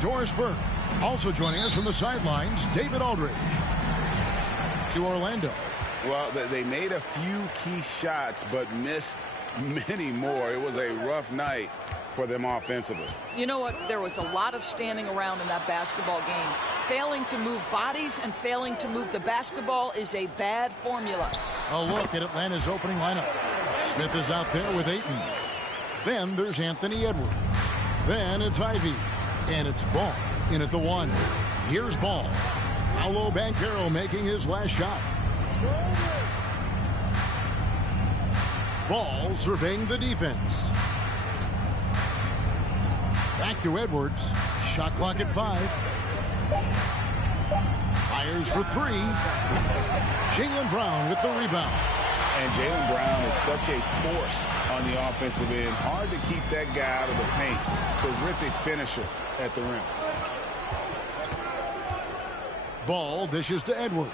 Doris Burke. Also joining us from the sidelines, David Aldridge. To Orlando. Well, they made a few key shots, but missed many more. It was a rough night for them offensively. You know what? There was a lot of standing around in that basketball game. Failing to move bodies and failing to move the basketball is a bad formula. A look at Atlanta's opening lineup. Smith is out there with Ayton. Then there's Anthony Edwards. Then it's Ivy. And it's Ball in at the 1. Here's Ball. Paolo Banchero making his last shot. Ball surveying the defense. Back to Edwards. Shot clock at 5. Fires for 3. Jaylen Brown with the rebound. And Jaylen Brown is such a force on the offensive end. Hard to keep that guy out of the paint. Terrific finisher at the rim. Ball dishes to Edwards.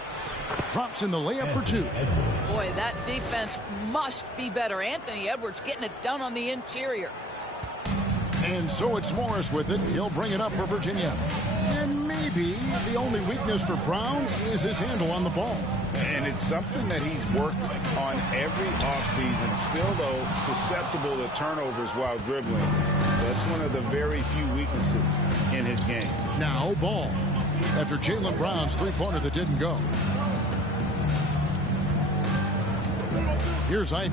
Drops in the layup for 2. Boy, that defense must be better. Anthony Edwards getting it done on the interior. And so it's Morris with it. He'll bring it up for Virginia. And maybe the only weakness for Brown is his handle on the ball. And it's something that he's worked on every offseason. Still, though, susceptible to turnovers while dribbling. That's one of the very few weaknesses in his game. Now Ball. After Jaylen Brown's three-pointer that didn't go. Here's Ivy.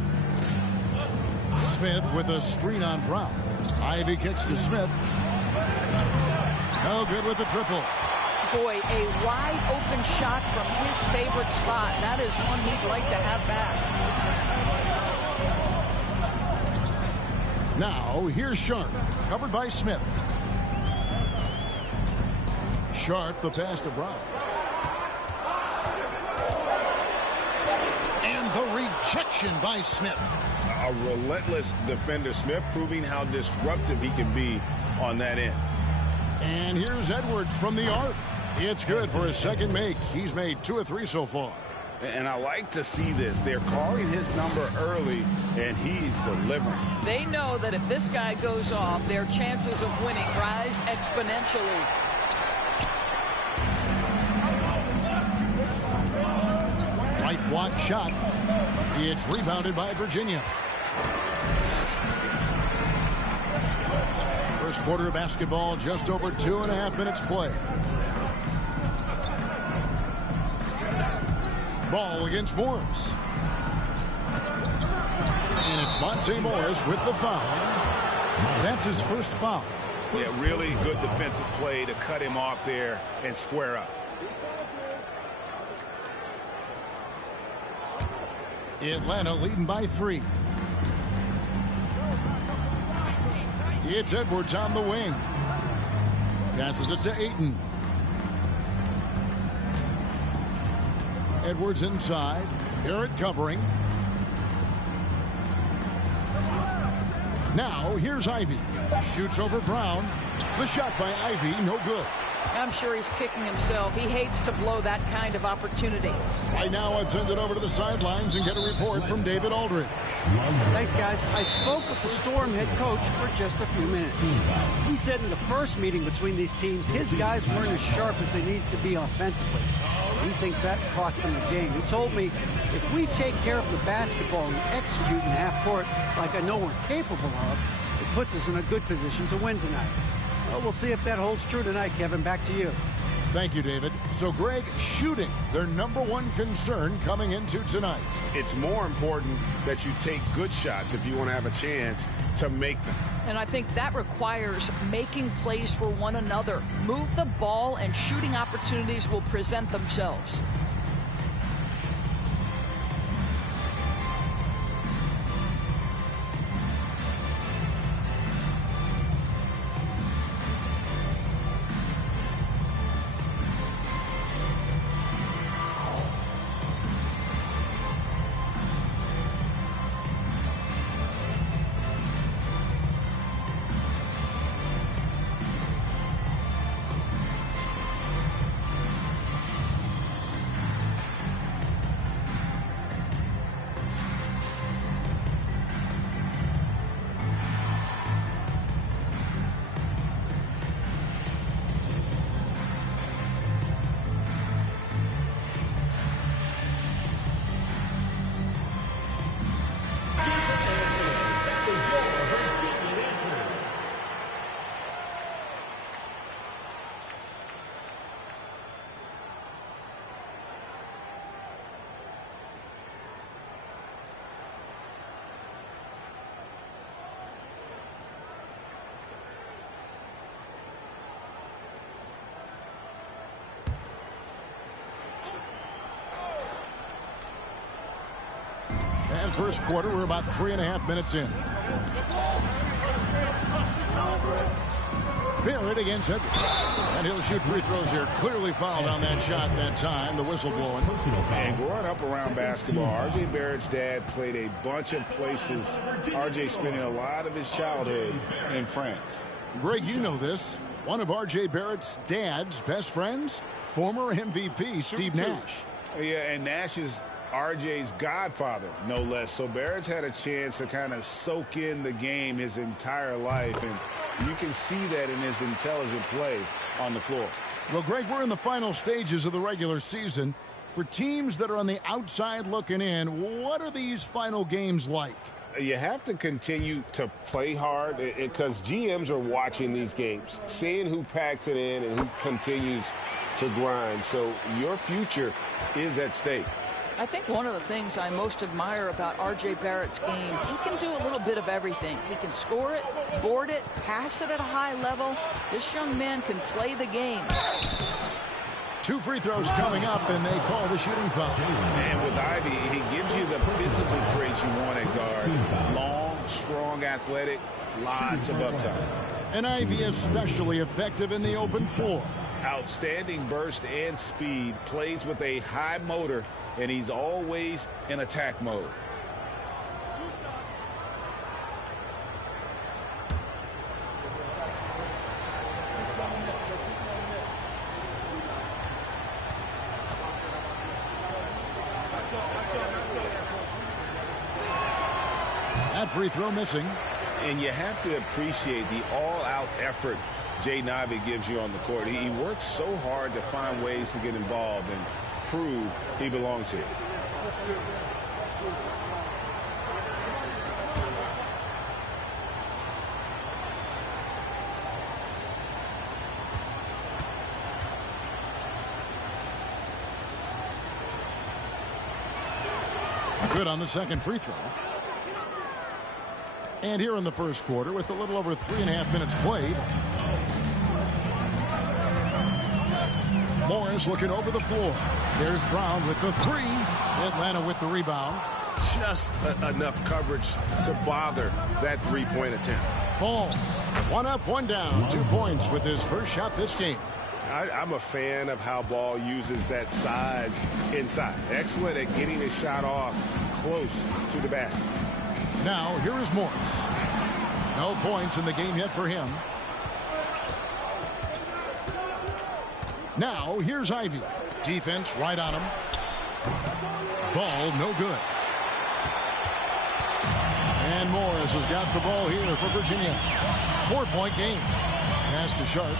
Smith with a screen on Brown. Ivy kicks to Smith. No good with the triple. Boy, a wide open shot from his favorite spot. That is one he'd like to have back. Now here's Sharp. Covered by Smith. Sharp, the pass to Brown. And the rejection by Smith. A relentless defender. Smith proving how disruptive he can be on that end. And here's Edwards from the arc. It's good for his second make. He's made 2 of 3 so far. And I like to see this. They're calling his number early, and he's delivering. They know that if this guy goes off, their chances of winning rise exponentially. Right block shot. It's rebounded by Virginia. First quarter of basketball, just over 2.5 minutes play. Ball against Morris. And it's Monte Morris with the foul. That's his first foul. Yeah, really good defensive play to cut him off there and square up. Atlanta leading by 3. It's Edwards on the wing. Passes it to Ayton. Edwards inside. Barrett covering. Now here's Ivy. Shoots over Brown. The shot by Ivy, no good. I'm sure he's kicking himself. He hates to blow that kind of opportunity. Right now, I'd send it over to the sidelines and get a report from David Aldridge. Thanks, guys. I spoke with the Storm head coach for just a few minutes. He said in the first meeting between these teams, his guys weren't as sharp as they needed to be offensively. He thinks that cost them the game. He told me, if we take care of the basketball and execute in half court like I know we're capable of, it puts us in a good position to win tonight. Well, we'll see if that holds true tonight, Kevin. Back to you. Thank you, David. So, Greg, shooting, their #1 concern coming into tonight. It's more important that you take good shots if you want to have a chance to make them. And I think that requires making plays for one another. Move the ball and shooting opportunities will present themselves. first quarter. We're about 3.5 minutes in. Barrett against Edwards. And he'll shoot free throws here. Clearly fouled on that shot that time. The whistle blowing. And growing up around basketball, R.J. Barrett's dad played a bunch of places. R.J. spending a lot of his childhood in France. Greg, you know this. One of R.J. Barrett's dad's best friends, former MVP Steve Nash. Yeah, and Nash is R.J.'s godfather, no less. So Barrett's had a chance to kind of soak in the game his entire life, and you can see that in his intelligent play on the floor. Well, Greg, we're in the final stages of the regular season. For teams that are on the outside looking in, what are these final games like? You have to continue to play hard because GMs are watching these games, seeing who packs it in and who continues to grind. So your future is at stake. I think one of the things I most admire about R.J. Barrett's game, he can do a little bit of everything. He can score it, board it, pass it at a high level. This young man can play the game. 2 free throws coming up, and they call the shooting foul. And with Ivy, he gives you the physical traits you want at guard. Long, strong, athletic, lots of upside. And Ivy especially effective in the open floor. Outstanding burst and speed, plays with a high motor, and he's always in attack mode. That free throw missing. And you have to appreciate the all-out effort Jay Ivey gives you on the court. He works so hard to find ways to get involved and prove he belongs here. Good on the second free throw. And here in the first quarter, with a little over 3.5 minutes played, Morris looking over the floor. There's Brown with the three. Atlanta with the rebound. Just enough coverage to bother that three-point attempt. Ball. 1 up, 1 down. 2 points with his first shot this game. I'm a fan of how Ball uses that size inside. Excellent at getting his shot off close to the basket. Now, here is Morris. No points in the game yet for him. Now, here's Ivy. Defense right on him. Ball no good. And Morris has got the ball here for Virginia. 4-point game. Pass to Sharp.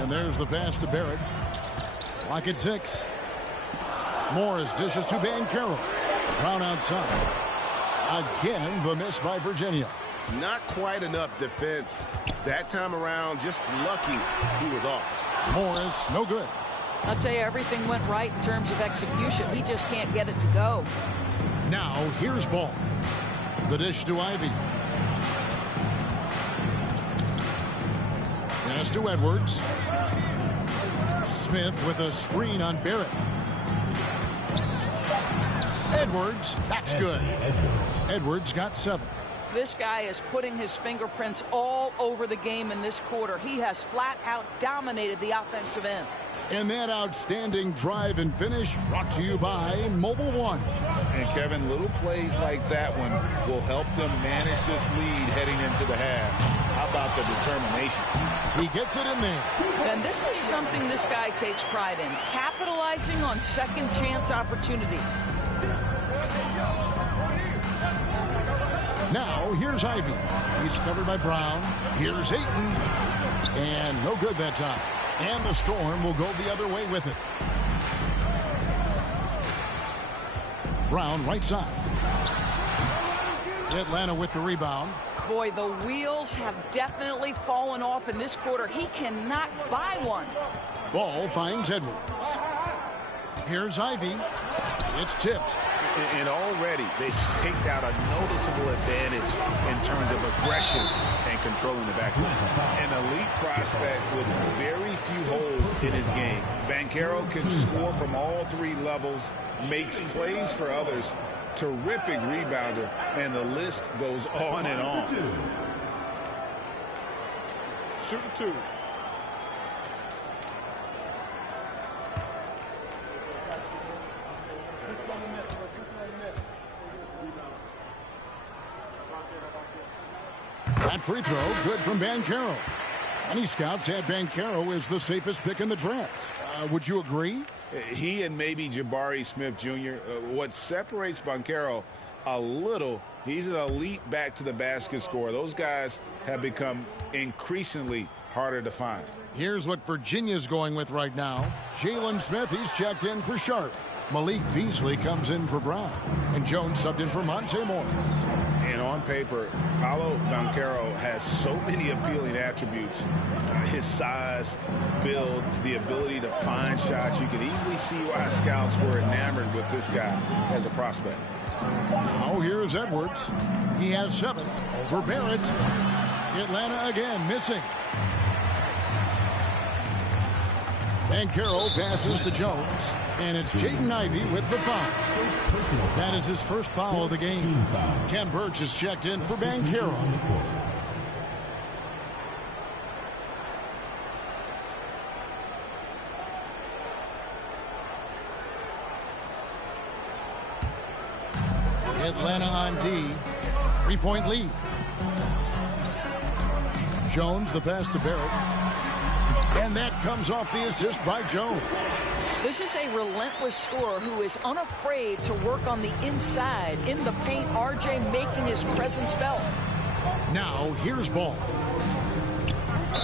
And there's the pass to Barrett. Clock at 6. Morris dishes to Banchero. Brown outside. Again, the miss by Virginia. Not quite enough defense that time around. Just lucky he was off. Morris, no good. I'll tell you, everything went right in terms of execution. He just can't get it to go. Now, here's Ball. The dish to Ivy. Pass to Edwards. Smith with a screen on Barrett. Edwards, that's good. Edwards got 7. This guy is putting his fingerprints all over the game in this quarter. He has flat out dominated the offensive end. And that outstanding drive and finish brought to you by Mobile One. And Kevin, little plays like that one will help them manage this lead heading into the half. How about the determination? He gets it in there. And this is something this guy takes pride in, capitalizing on second chance opportunities. Now, here's Ivy. He's covered by Brown. Here's Ayton. And no good that time. And the Storm will go the other way with it. Brown right side. Atlanta with the rebound. Boy, the wheels have definitely fallen off in this quarter. He cannot buy one. Ball finds Edwards. Here's Ivy. It's tipped. And already they've staked out a noticeable advantage in terms of aggression and controlling the backcourt. An elite prospect with very few holes in his game. Banchero can score from all three levels, makes plays for others, terrific rebounder, and the list goes on and on. Shooting two. That free throw, good from Banchero. Many scouts had Banchero as the safest pick in the draft. Would you agree? He and maybe Jabari Smith Jr. What separates Banchero a little, he's an elite back-to-the-basket scorer. Those guys have become increasingly harder to find. Here's what Virginia's going with right now. Jalen Smith, he's checked in for Sharp. Malik Beasley comes in for Brown. And Jones subbed in for Monte Morris. And on paper, Paolo Banchero has so many appealing attributes. His size, build, the ability to find shots. You can easily see why scouts were enamored with this guy as a prospect. Now here's Edwards. He has 7 over Barrett. Atlanta again missing. Banchero passes to Jones. And it's Jaden Ivey with the foul. That is his first foul of the game. Ken Birch is checked in for Banchero. Atlanta on D. 3-point lead. Jones the pass to Barrett. And that comes off the assist by Jones. This is a relentless scorer who is unafraid to work on the inside in the paint. RJ making his presence felt. Now here's Ball.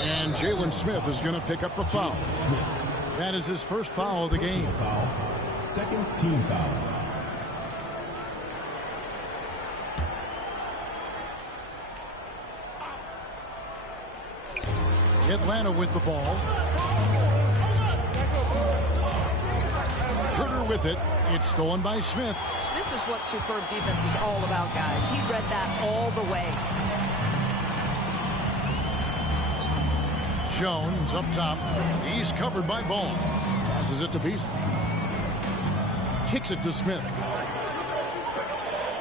And Jalen Smith is going to pick up the foul. That is his first foul of the game. Second team foul. Atlanta with the ball. Herter with it. It's stolen by Smith. This is what superb defense is all about, guys. He read that all the way. Jones up top. He's covered by Ball. Passes it to Beasley. Kicks it to Smith.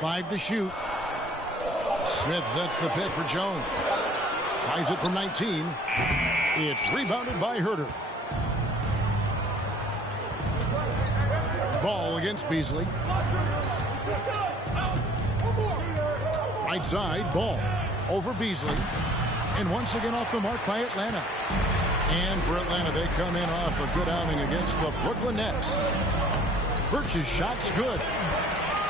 5 to shoot. Smith sets the pick for Jones. Tries it from 19. It's rebounded by Herter. Ball against Beasley. Right side, Ball over Beasley. And once again off the mark by Atlanta. And for Atlanta, they come in off a good outing against the Brooklyn Nets. Birch's shot's good.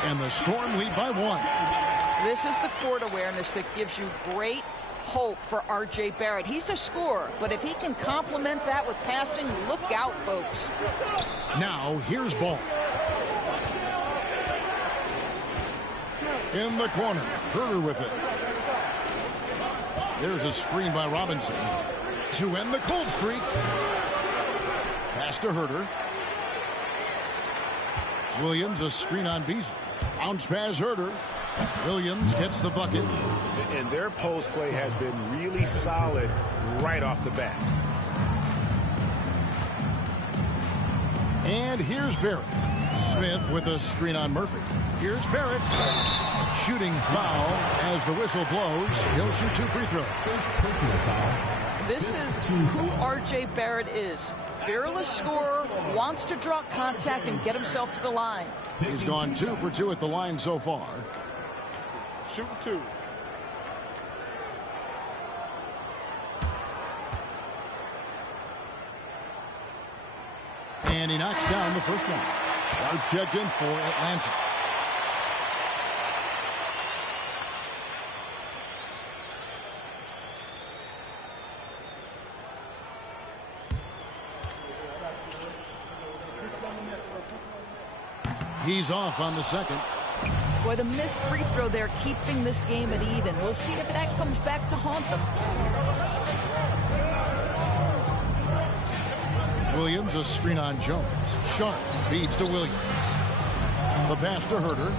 And the Storm lead by 1. This is the court awareness that gives you great hope for R.J. Barrett. He's a scorer, but if he can complement that with passing, look out, folks. Now, here's Ball. In the corner, Herter with it. There's a screen by Robinson to end the cold streak. Pass to Herter. Williams, a screen on Beasley. Bounce pass, Herter. Williams gets the bucket. And their post play has been really solid right off the bat. And here's Barrett. Smith with a screen on Murphy. Here's Barrett. Shooting foul as the whistle blows. He'll shoot 2 free throws. This is who R.J. Barrett is. Fearless scorer, wants to draw contact and get himself to the line. He's gone 2 for 2 at the line so far. Shooting 2. And he knocks down the first one. Sharp's checked in for Atlanta. He's off on the second. Boy, the missed free throw there keeping this game at even. We'll see if that comes back to haunt them. Williams, a screen on Jones. Sharp feeds to Williams. The pass to Herter.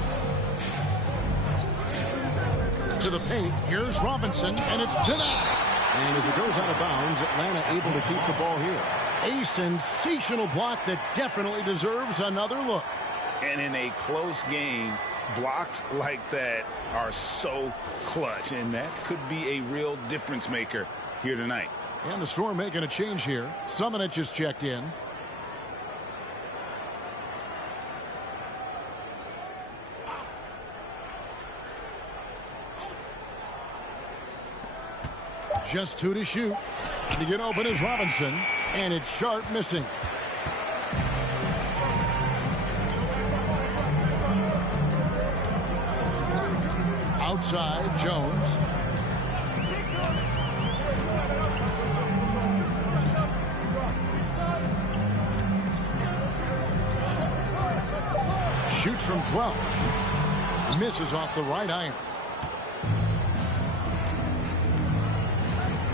To the paint. Here's Robinson, and it's denied. And as it goes out of bounds, Atlanta able to keep the ball here. A sensational block that definitely deserves another look. And in a close game, blocks like that are so clutch, and that could be a real difference maker here tonight. And the Storm making a change here. Summonich just checked in. Just 2 to shoot. And to get open is Robinson. And it's Sharp missing. Outside, Jones. Shoots from 12. Misses off the right iron.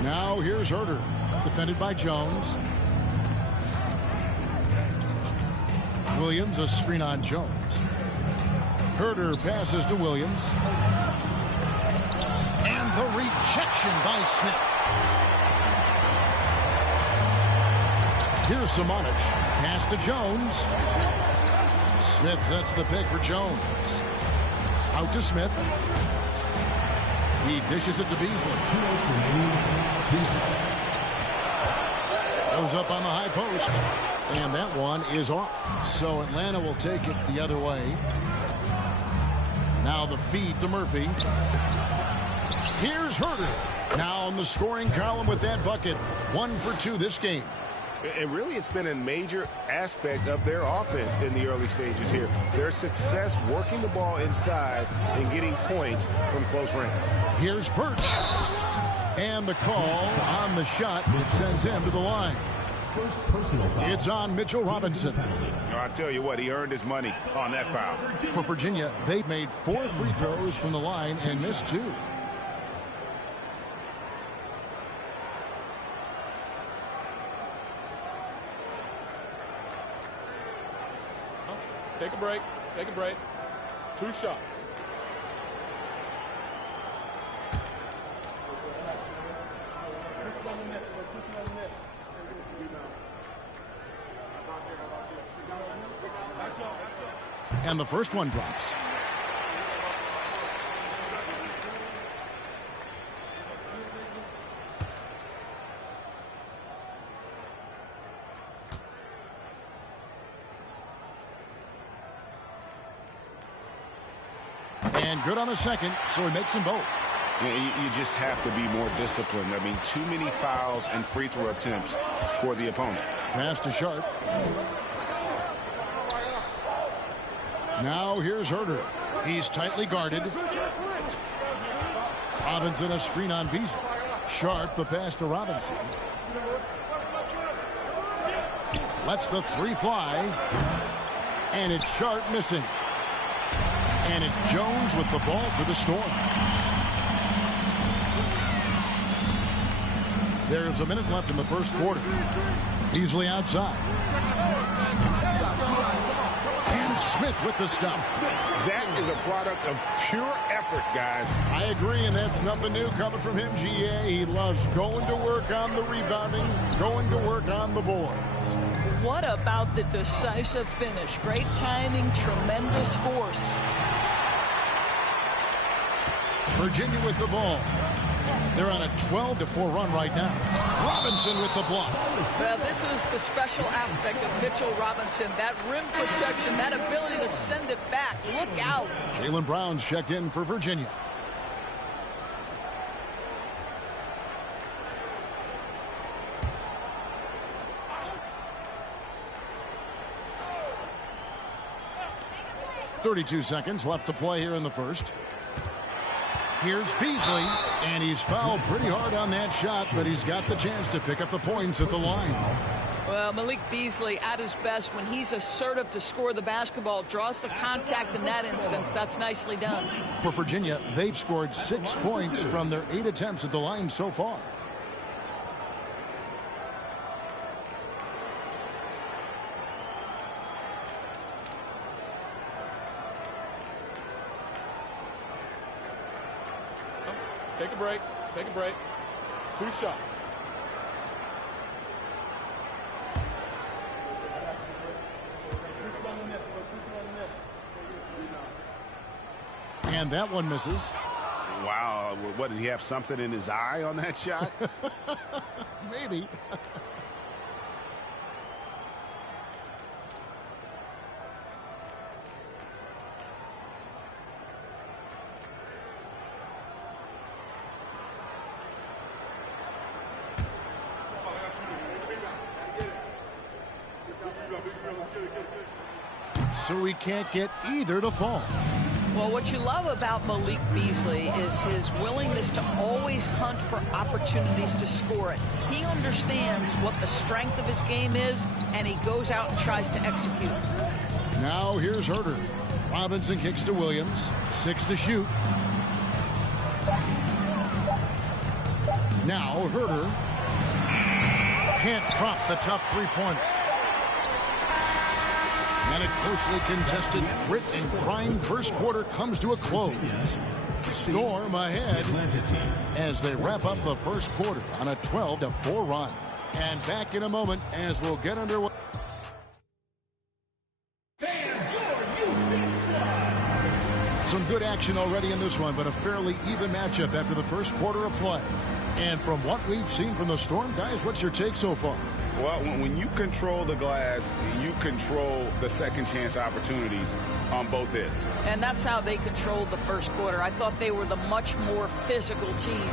Now here's Herter. Defended by Jones. Williams, a screen on Jones. Herter passes to Williams. And the rejection by Smith. Here's Summonich. Pass to Jones. Smith sets the pick for Jones. Out to Smith. He dishes it to Beasley. Goes up on the high post. And that one is off. So Atlanta will take it the other way. Now the feed to Murphy. Here's Herter. Now in the scoring column with that bucket. 1 for 2 this game. And really, it's been a major aspect of their offense in the early stages here. Their success working the ball inside and getting points from close range. Here's Birch. And the call on the shot. It sends him to the line. First personal foul. It's on Mitchell Robinson. I tell you what, he earned his money on that foul. For Virginia, they made 4 free throws from the line and missed 2. Take a break. Take a break. 2 shots. And the first one drops. And good on the second, so he makes them both. Yeah, you just have to be more disciplined. I mean, too many fouls and free throw attempts for the opponent. Pass to Sharp. Now here's Herter. He's tightly guarded. Robinson a screen on Beasley. Sharp the pass to Robinson. Lets the 3 fly. And it's Sharp missing. And it's Jones with the ball for the Storm. There's a minute left in the first quarter. Beasley outside. And Smith with the stuff. That is a product of pure effort, guys. I agree, and that's nothing new coming from him, GA. He loves going to work on the rebounding, going to work on the boards. What about the decisive finish? Great timing, tremendous force. Virginia with the ball. They're on a 12-4 run right now. Robinson with the block. Well, this is the special aspect of Mitchell Robinson. That rim protection, that ability to send it back. Look out. Jaylen Brown's checked in for Virginia. .32 seconds left to play here in the first. Here's Beasley, and he's fouled pretty hard on that shot, but he's got the chance to pick up the points at the line. Well, Malik Beasley at his best when he's assertive to score the basketball, draws the contact in that instance. That's nicely done. For Virginia, they've scored 6 points from their 8 attempts at the line so far. Take a break. Take a break. 2 shots. And that one misses. Wow, what, did he have something in his eye on that shot? Maybe. So he can't get either to fall. Well, what you love about Malik Beasley is his willingness to always hunt for opportunities to score it. He understands what the strength of his game is, and he goes out and tries to execute. Now here's Herter. Robinson kicks to Williams. 6 to shoot. Now Herter can't drop the tough three-pointer. And a closely contested grit and grind first quarter comes to a close. Storm ahead as they wrap up the first quarter on a 12-4 run. And back in a moment as we'll get underway. Some good action already in this one, but a fairly even matchup after the first quarter of play. And from what we've seen from the Storm, guys, what's your take so far? Well, when you control the glass, you control the second chance opportunities on both ends. And that's how they controlled the first quarter. I thought they were the much more physical team.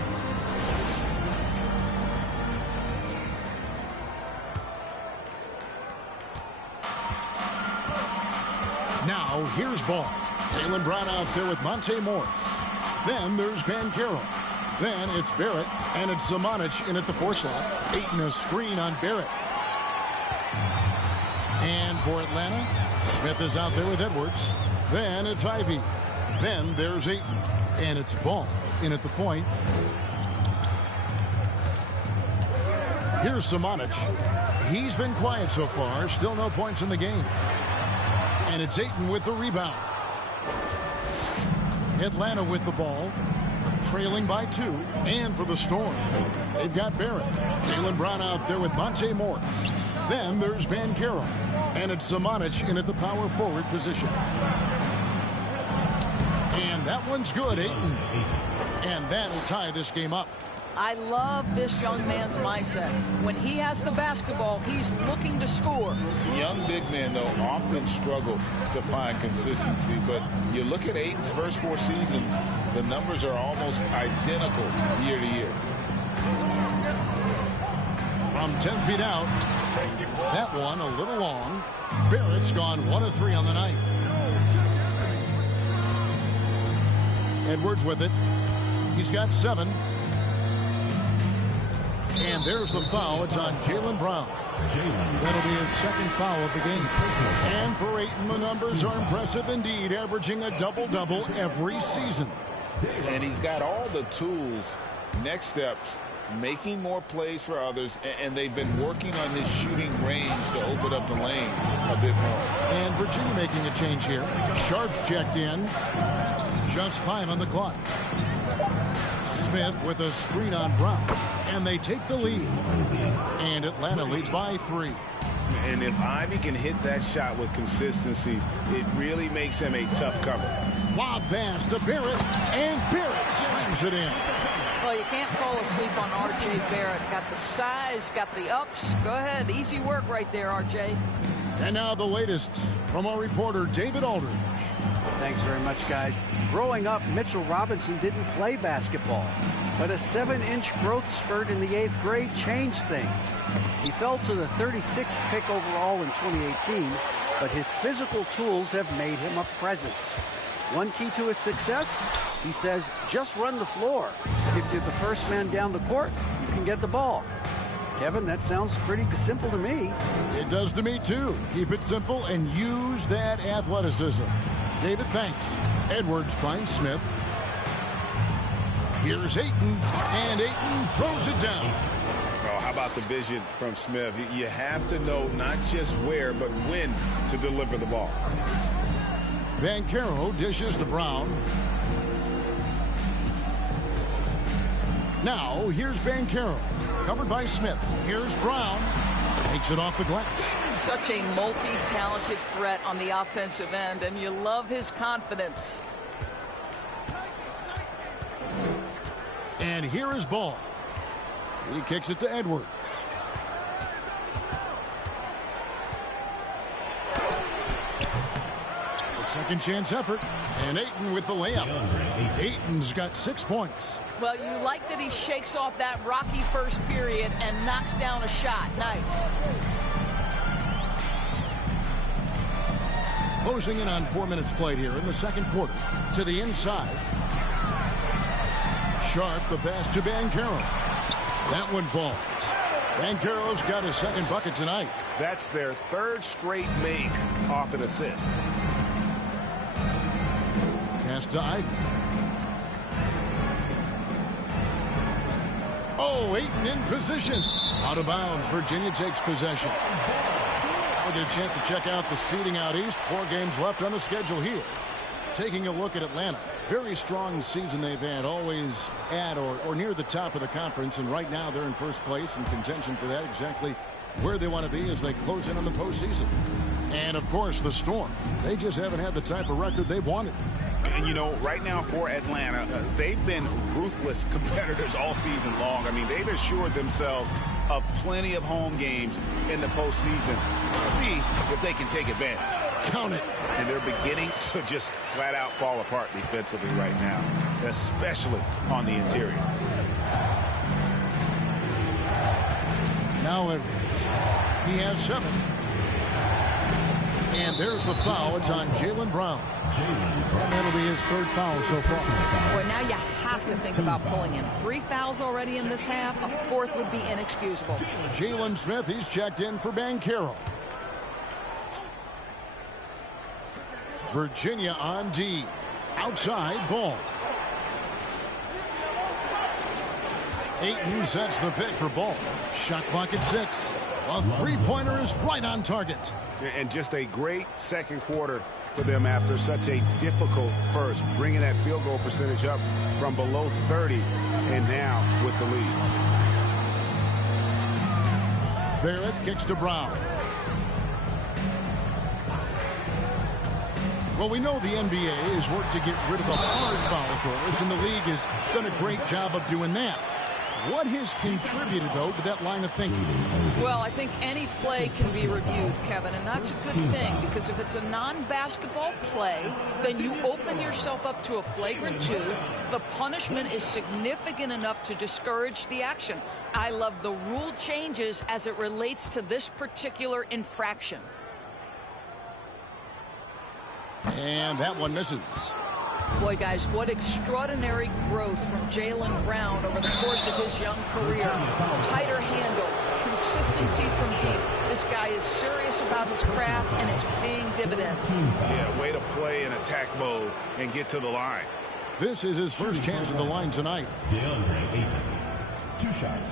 Now, here's ball. Jaylen Brown out there with Monte Morris. Then there's Banchero. Then it's Barrett, and it's Zamanic in at the 4 slot. Ayton a screen on Barrett. And for Atlanta, Smith is out there with Edwards. Then it's Ivy. Then there's Ayton, and it's Ball in at the point. Here's Zamanic. He's been quiet so far. Still no points in the game. And it's Ayton with the rebound. Atlanta with the ball. Trailing by 2, and for the Storm, they've got Barrett. Jaylen Brown out there with Monte Morris. Then there's Banchero, and it's Zamanic in at the power forward position. And that one's good, Ayton. And that'll tie this game up. I love this young man's mindset. When he has the basketball, he's looking to score. Young big men, though, often struggle to find consistency. But you look at Ayton's first 4 seasons, the numbers are almost identical year to year. From 10 feet out, that one a little long. Barrett's gone 1 of 3 on the night. Edwards with it. He's got 7. And there's the foul. It's on Jaylen Brown. That'll be his second foul of the game. And for Ayton, the numbers are impressive indeed, averaging a double-double every season. And he's got all the tools, next steps, making more plays for others, and they've been working on his shooting range to open up the lane a bit more. And Virginia making a change here. Sharps checked in. Just 5 on the clock. Smith with a screen on Brown. And they take the lead. And Atlanta leads by 3. And if Ivy can hit that shot with consistency, it really makes him a tough cover. Lob pass to Barrett. And Barrett slams it in. Well, you can't fall asleep on R.J. Barrett. Got the size, got the ups. Go ahead. Easy work right there, R.J. And now the latest from our reporter, David Aldridge. Thanks very much, guys. Growing up, Mitchell Robinson didn't play basketball, but a 7-inch growth spurt in the 8th grade changed things. He fell to the 36th pick overall in 2018, but his physical tools have made him a presence. One key to his success, he says, just run the floor. If you're the first man down the court, you can get the ball. Kevin, that sounds pretty simple to me. It does to me, too. Keep it simple and use that athleticism. David, thanks. Edwards finds Smith. Here's Ayton, and Ayton throws it down. Oh, how about the vision from Smith? You have to know not just where, but when to deliver the ball. Banchero dishes to Brown. Now, here's Banchero. Covered by Smith. Here's Brown. Takes it off the glass. Such a multi-talented threat on the offensive end, and you love his confidence. And here is Ball. He kicks it to Edwards. A second chance effort. And Ayton with the layup. Ayton's got 6 points. Well, you like that he shakes off that rocky first period and knocks down a shot. Nice. Closing in on 4 minutes played here in the second quarter. To the inside. Sharp, the pass to Banchero. That one falls. Banchero's got his second bucket tonight. That's their third straight make off an assist. Pass to Ivy. Oh, Ayton in position. Out of bounds. Virginia takes possession. We'll get a chance to check out the seeding out east. 4 games left on the schedule here. Taking a look at Atlanta. Very strong season they've had. Always at or near the top of the conference. And right now they're in first place in contention for that. Exactly where they want to be as they close in on the postseason. And, of course, the Storm. They just haven't had the type of record they've wanted. And, you know, right now for Atlanta, they've been ruthless competitors all season long. I mean, they've assured themselves of plenty of home games in the postseason. Let's see if they can take advantage. Count it. And they're beginning to just flat out fall apart defensively right now, especially on the interior. Now Edwards. He has 7. And there's the foul. It's on Jaylen Brown. And that'll be his 3rd foul so far. Well, now you have to think about pulling him. 3 fouls already in this half. A 4th would be inexcusable. Jalen Smith, he's checked in for Banchero. Virginia on D. Outside, Ball. Ayton sets the pick for Ball. Shot clock at 6. A three-pointer is right on target. And just a great second quarter for them after such a difficult first, bringing that field goal percentage up from below 30 and now with the lead. Barrett kicks to Brown. Well, we know the NBA has worked to get rid of the hard foul calls, and the league has done a great job of doing that. What has contributed, though, to that line of thinking? Well, I think any play can be reviewed, Kevin, and that's a good thing, because if it's a non-basketball play, then you open yourself up to a flagrant 2. The punishment is significant enough to discourage the action. I love the rule changes as it relates to this particular infraction. And that one misses. Boy, guys, what extraordinary growth from Jaylen Brown over the course of his young career. Tighter handle, consistency from deep. This guy is serious about his craft, and it's paying dividends. Yeah, way to play in attack mode and get to the line. This is his first chance at the line tonight. DeAndre Ayton. 2 shots.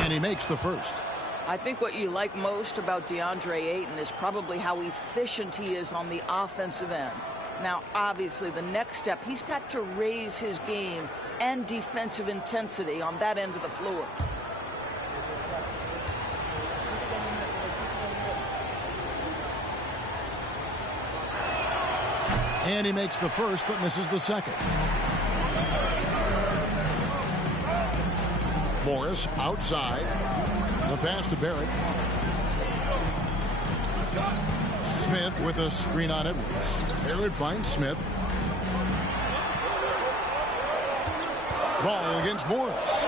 And he makes the first. I think what you like most about DeAndre Ayton is probably how efficient he is on the offensive end. Now, obviously, the next step, he's got to raise his game and defensive intensity on that end of the floor. And he makes the first, but misses the second. Morris outside. The pass to Barrett. Smith with a screen on Edwards. Barrett finds Smith. Ball against Morris.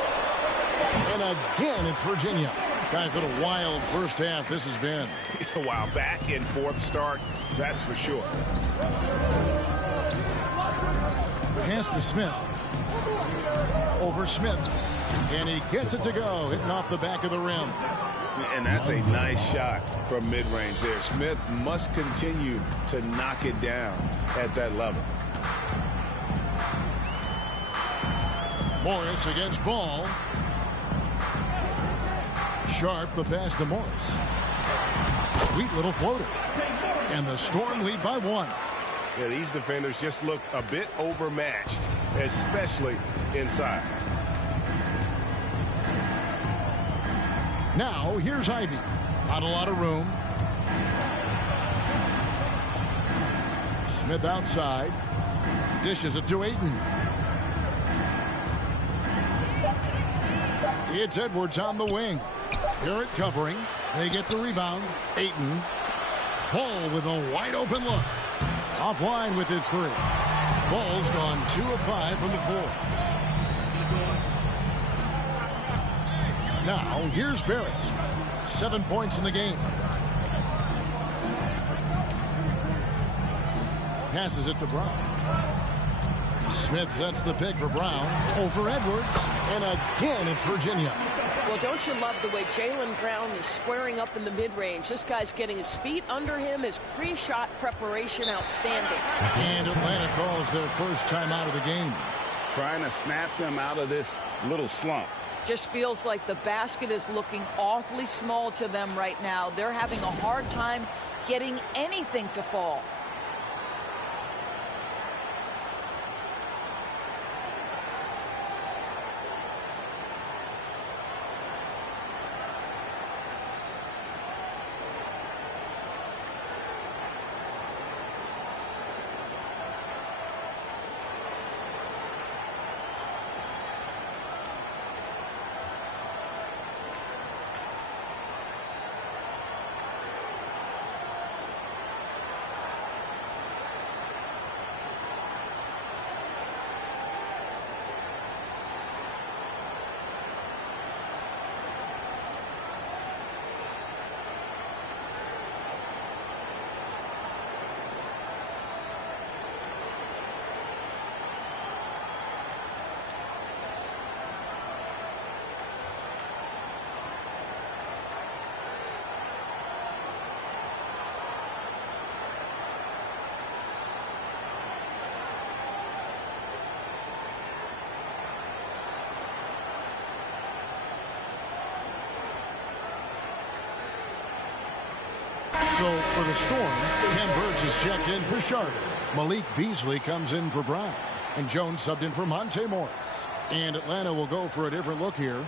And again, it's Virginia. Guys, what a wild first half this has been. Wow, back and forth start, that's for sure. Pass to Smith. Over Smith. And he gets it to go, hitting off the back of the rim. And that's a nice shot from mid-range there. Smith must continue to knock it down at that level. Morris against Ball. Sharp the pass to Morris. Sweet little floater. And the Storm lead by 1. Yeah, these defenders just look a bit overmatched, especially inside. Now, here's Ivy. Not a lot of room. Smith outside. Dishes it to Ayton. It's Edwards on the wing. Garrett covering. They get the rebound. Ayton. Ball with a wide open look. Offline with his 3. Ball's gone 2 of 5 from the floor. Now, here's Barrett. 7 points in the game. Passes it to Brown. Smith sets the pick for Brown over Edwards. And again, it's Virginia. Well, don't you love the way Jaylen Brown is squaring up in the mid-range? This guy's getting his feet under him. His pre-shot preparation outstanding. And Atlanta calls their first time out of the game. Trying to snap them out of this little slump. Just feels like the basket is looking awfully small to them right now. They're having a hard time getting anything to fall. So for the Storm, Ken Burge is checked in for Sharp. Malik Beasley comes in for Brown. And Jones subbed in for Monte Morris. And Atlanta will go for a different look here.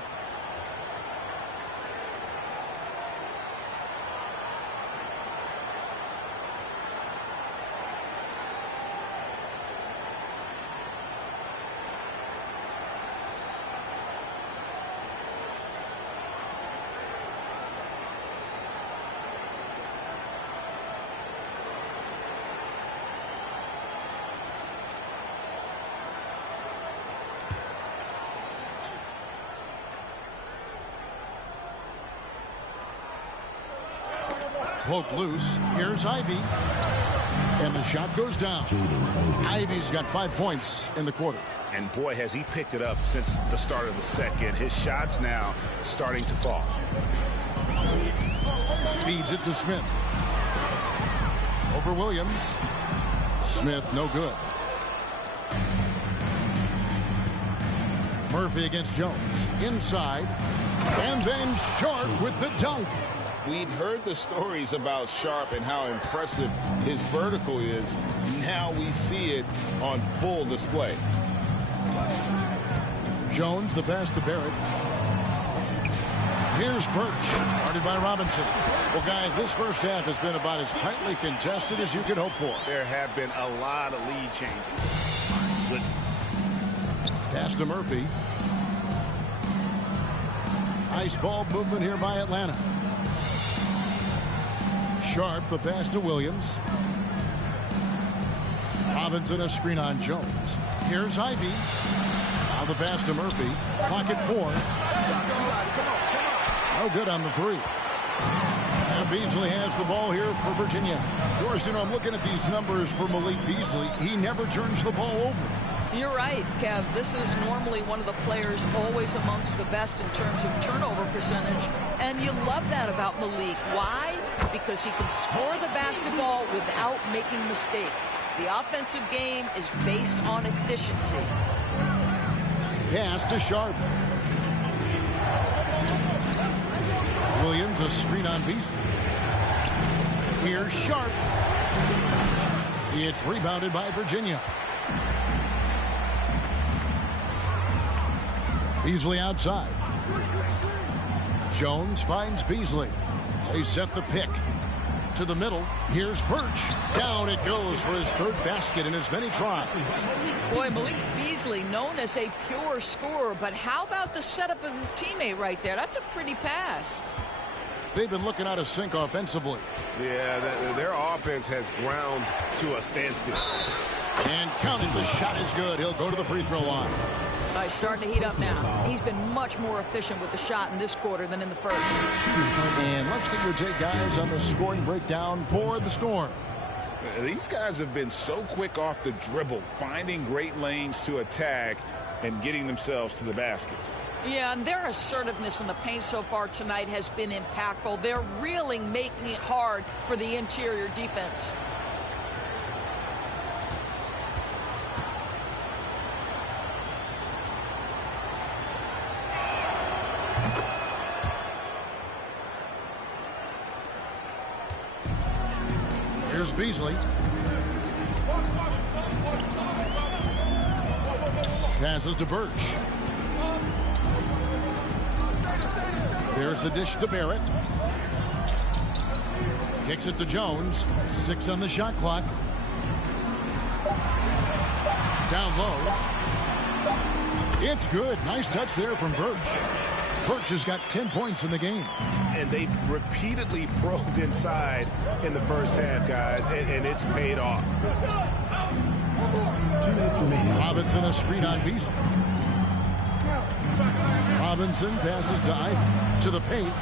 Poked loose. Here's Ivy. And the shot goes down. Ivy's got 5 points in the quarter. And boy, has he picked it up since the start of the second. His shots now starting to fall. Feeds it to Smith. Over Williams. Smith, no good. Murphy against Jones. Inside. And then Sharp with the dunk. We'd heard the stories about Sharp and how impressive his vertical is. Now we see it on full display. Jones, the pass to Barrett. Here's Birch, guarded by Robinson. Well, guys, this first half has been about as tightly contested as you could hope for. There have been a lot of lead changes. My goodness. Pass to Murphy. Nice ball movement here by Atlanta. Sharp, the pass to Williams. Robinson, a screen on Jones. Here's Ivy. Now the pass to Murphy. Pocket 4. No good on the 3. And Beasley has the ball here for Virginia. Yours, I'm looking at these numbers for Malik Beasley. He never turns the ball over. You're right, Kev. This is normally one of the players always amongst the best in terms of turnover percentage. And you love that about Malik. Why? Because he can score the basketball without making mistakes. The offensive game is based on efficiency. Pass to Sharp. Williams, a screen on Beasley. Here's Sharp. It's rebounded by Virginia. Beasley outside. Jones finds Beasley. They set the pick. To the middle. Here's Birch. Down it goes for his third basket in as many tries. Boy, Malik Beasley known as a pure scorer, but how about the setup of his teammate right there? That's a pretty pass. They've been looking out of sync offensively. Yeah, their offense has ground to a standstill. And counting, the shot is good. He'll go to the free throw line. He's starting to heat up now. He's been much more efficient with the shot in this quarter than in the first. And let's get your take, guys, on the scoring breakdown for the Storm. These guys have been so quick off the dribble, finding great lanes to attack and getting themselves to the basket. Yeah, and their assertiveness in the paint so far tonight has been impactful. They're really making it hard for the interior defense. Here's Beasley. Passes to Birch. There's the dish to Barrett. Kicks it to Jones. 6 on the shot clock. Down low. It's good. Nice touch there from Birch. Birch has got 10 points in the game. And they've repeatedly probed inside in the first half, guys, and it's paid off. 2 minutes remaining. Robinson, a screen on Beasley. Robinson passes to Ivy. To the paint.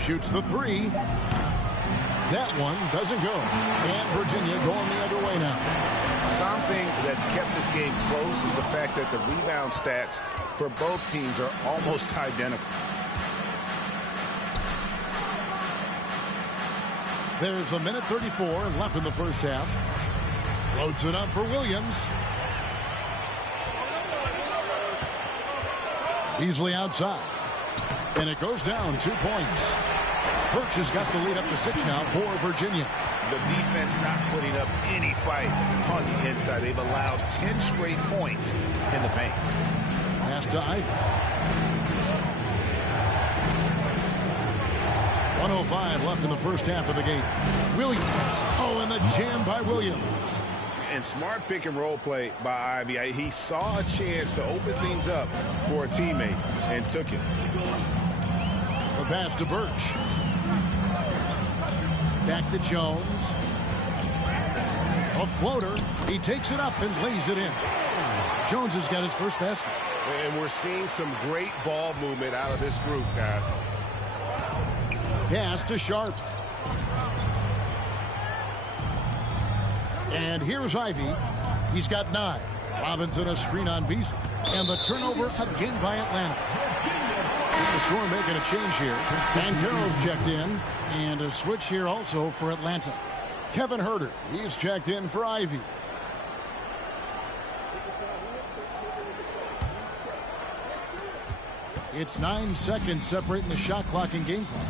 Shoots the three. That one doesn't go. And Virginia going the other way now. Something that's kept this game close is the fact that the rebound stats for both teams are almost identical. There's a minute 34 left in the first half. Floats it up for Williams. Beasley outside. And it goes down 2 points. Birch has got the lead up to 6 now for Virginia. The defense not putting up any fight on the inside. They've allowed 10 straight points in the paint. Pass to Ivy. 1:05 left in the first half of the game. Williams. Oh, and the jam by Williams. And smart pick and roll play by Ivy. He saw a chance to open things up for a teammate and took it. The pass to Birch. Back to Jones. A floater. He takes it up and lays it in. Jones has got his first basket. And we're seeing some great ball movement out of this group, guys. Pass to Sharp. And here's Ivy. He's got 9. Robinson, a screen on Beasley. And the turnover again by Atlanta. The Storm making a change here. Banchero's checked in. And a switch here also for Atlanta. Kevin Herter, he's checked in for Ivy. It's 9 seconds separating the shot clock and game clock.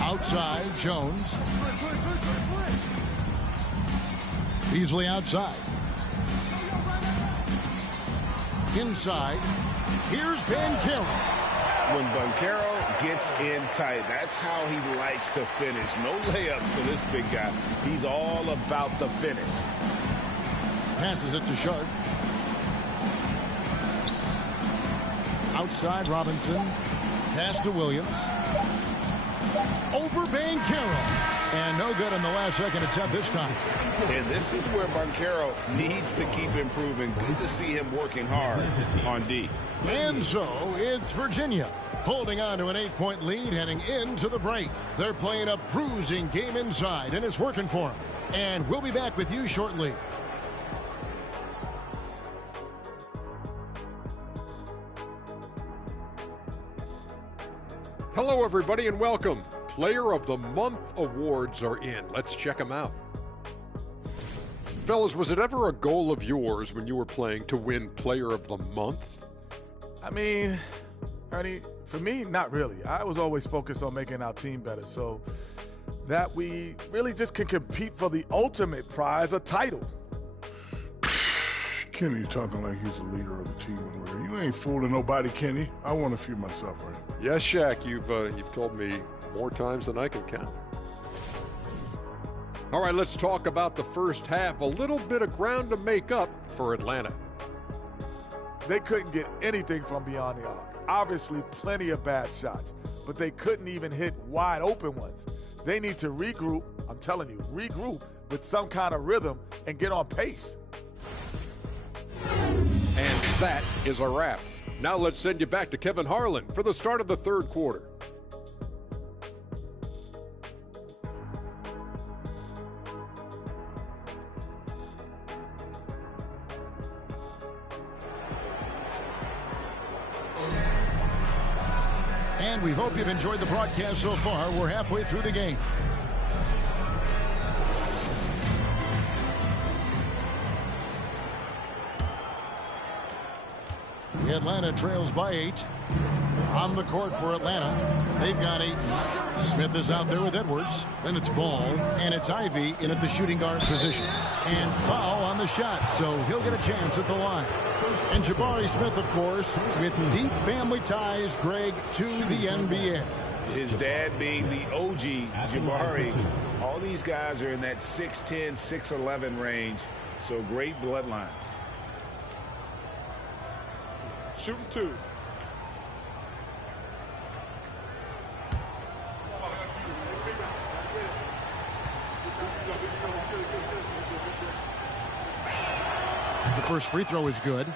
Outside, Jones. Beasley outside. Inside. Here's Banchero. When Banchero gets in tight, that's how he likes to finish. No layups for this big guy. He's all about the finish. Passes it to Sharp. Outside, Robinson. Pass to Williams. Over Banchero. And no good on the last second attempt this time. And this is where Banchero needs to keep improving. Good to see him working hard on D. And so it's Virginia Holding on to an 8-point lead heading into the break. They're playing a bruising game inside, and it's working for them. And we'll be back with you shortly. Hello, everybody, and welcome. Player of the Month awards are in. Let's check them out. Fellas, was it ever a goal of yours when you were playing to win Player of the Month? I mean, Ernie, for me, not really. I was always focused on making our team better, so that we really just can compete for the ultimate prize, a title. Kenny talking like he's the leader of the team. You ain't fooling nobody, Kenny. I want a few myself, man. Yes, Shaq, you've told me more times than I can count. All right, let's talk about the first half. A little bit of ground to make up for Atlanta. They couldn't get anything from beyond the arc. Obviously, plenty of bad shots, but they couldn't even hit wide open ones. They need to regroup, I'm telling you, regroup with some kind of rhythm and get on pace. And that is a wrap. Now let's send you back to Kevin Harlan for the start of the third quarter. And we hope you've enjoyed the broadcast so far. We're halfway through the game. Atlanta trails by 8. On the court for Atlanta, they've got 8. Smith is out there with Edwards. Then it's Ball, and it's Ivy in at the shooting guard position. And foul on the shot, so he'll get a chance at the line. And Jabari Smith, of course, with deep family ties, Greg, to the NBA. His dad being the OG, Jabari. All these guys are in that 6'10", 6'11" range, so great bloodlines. Shooting 2. The first free throw is good.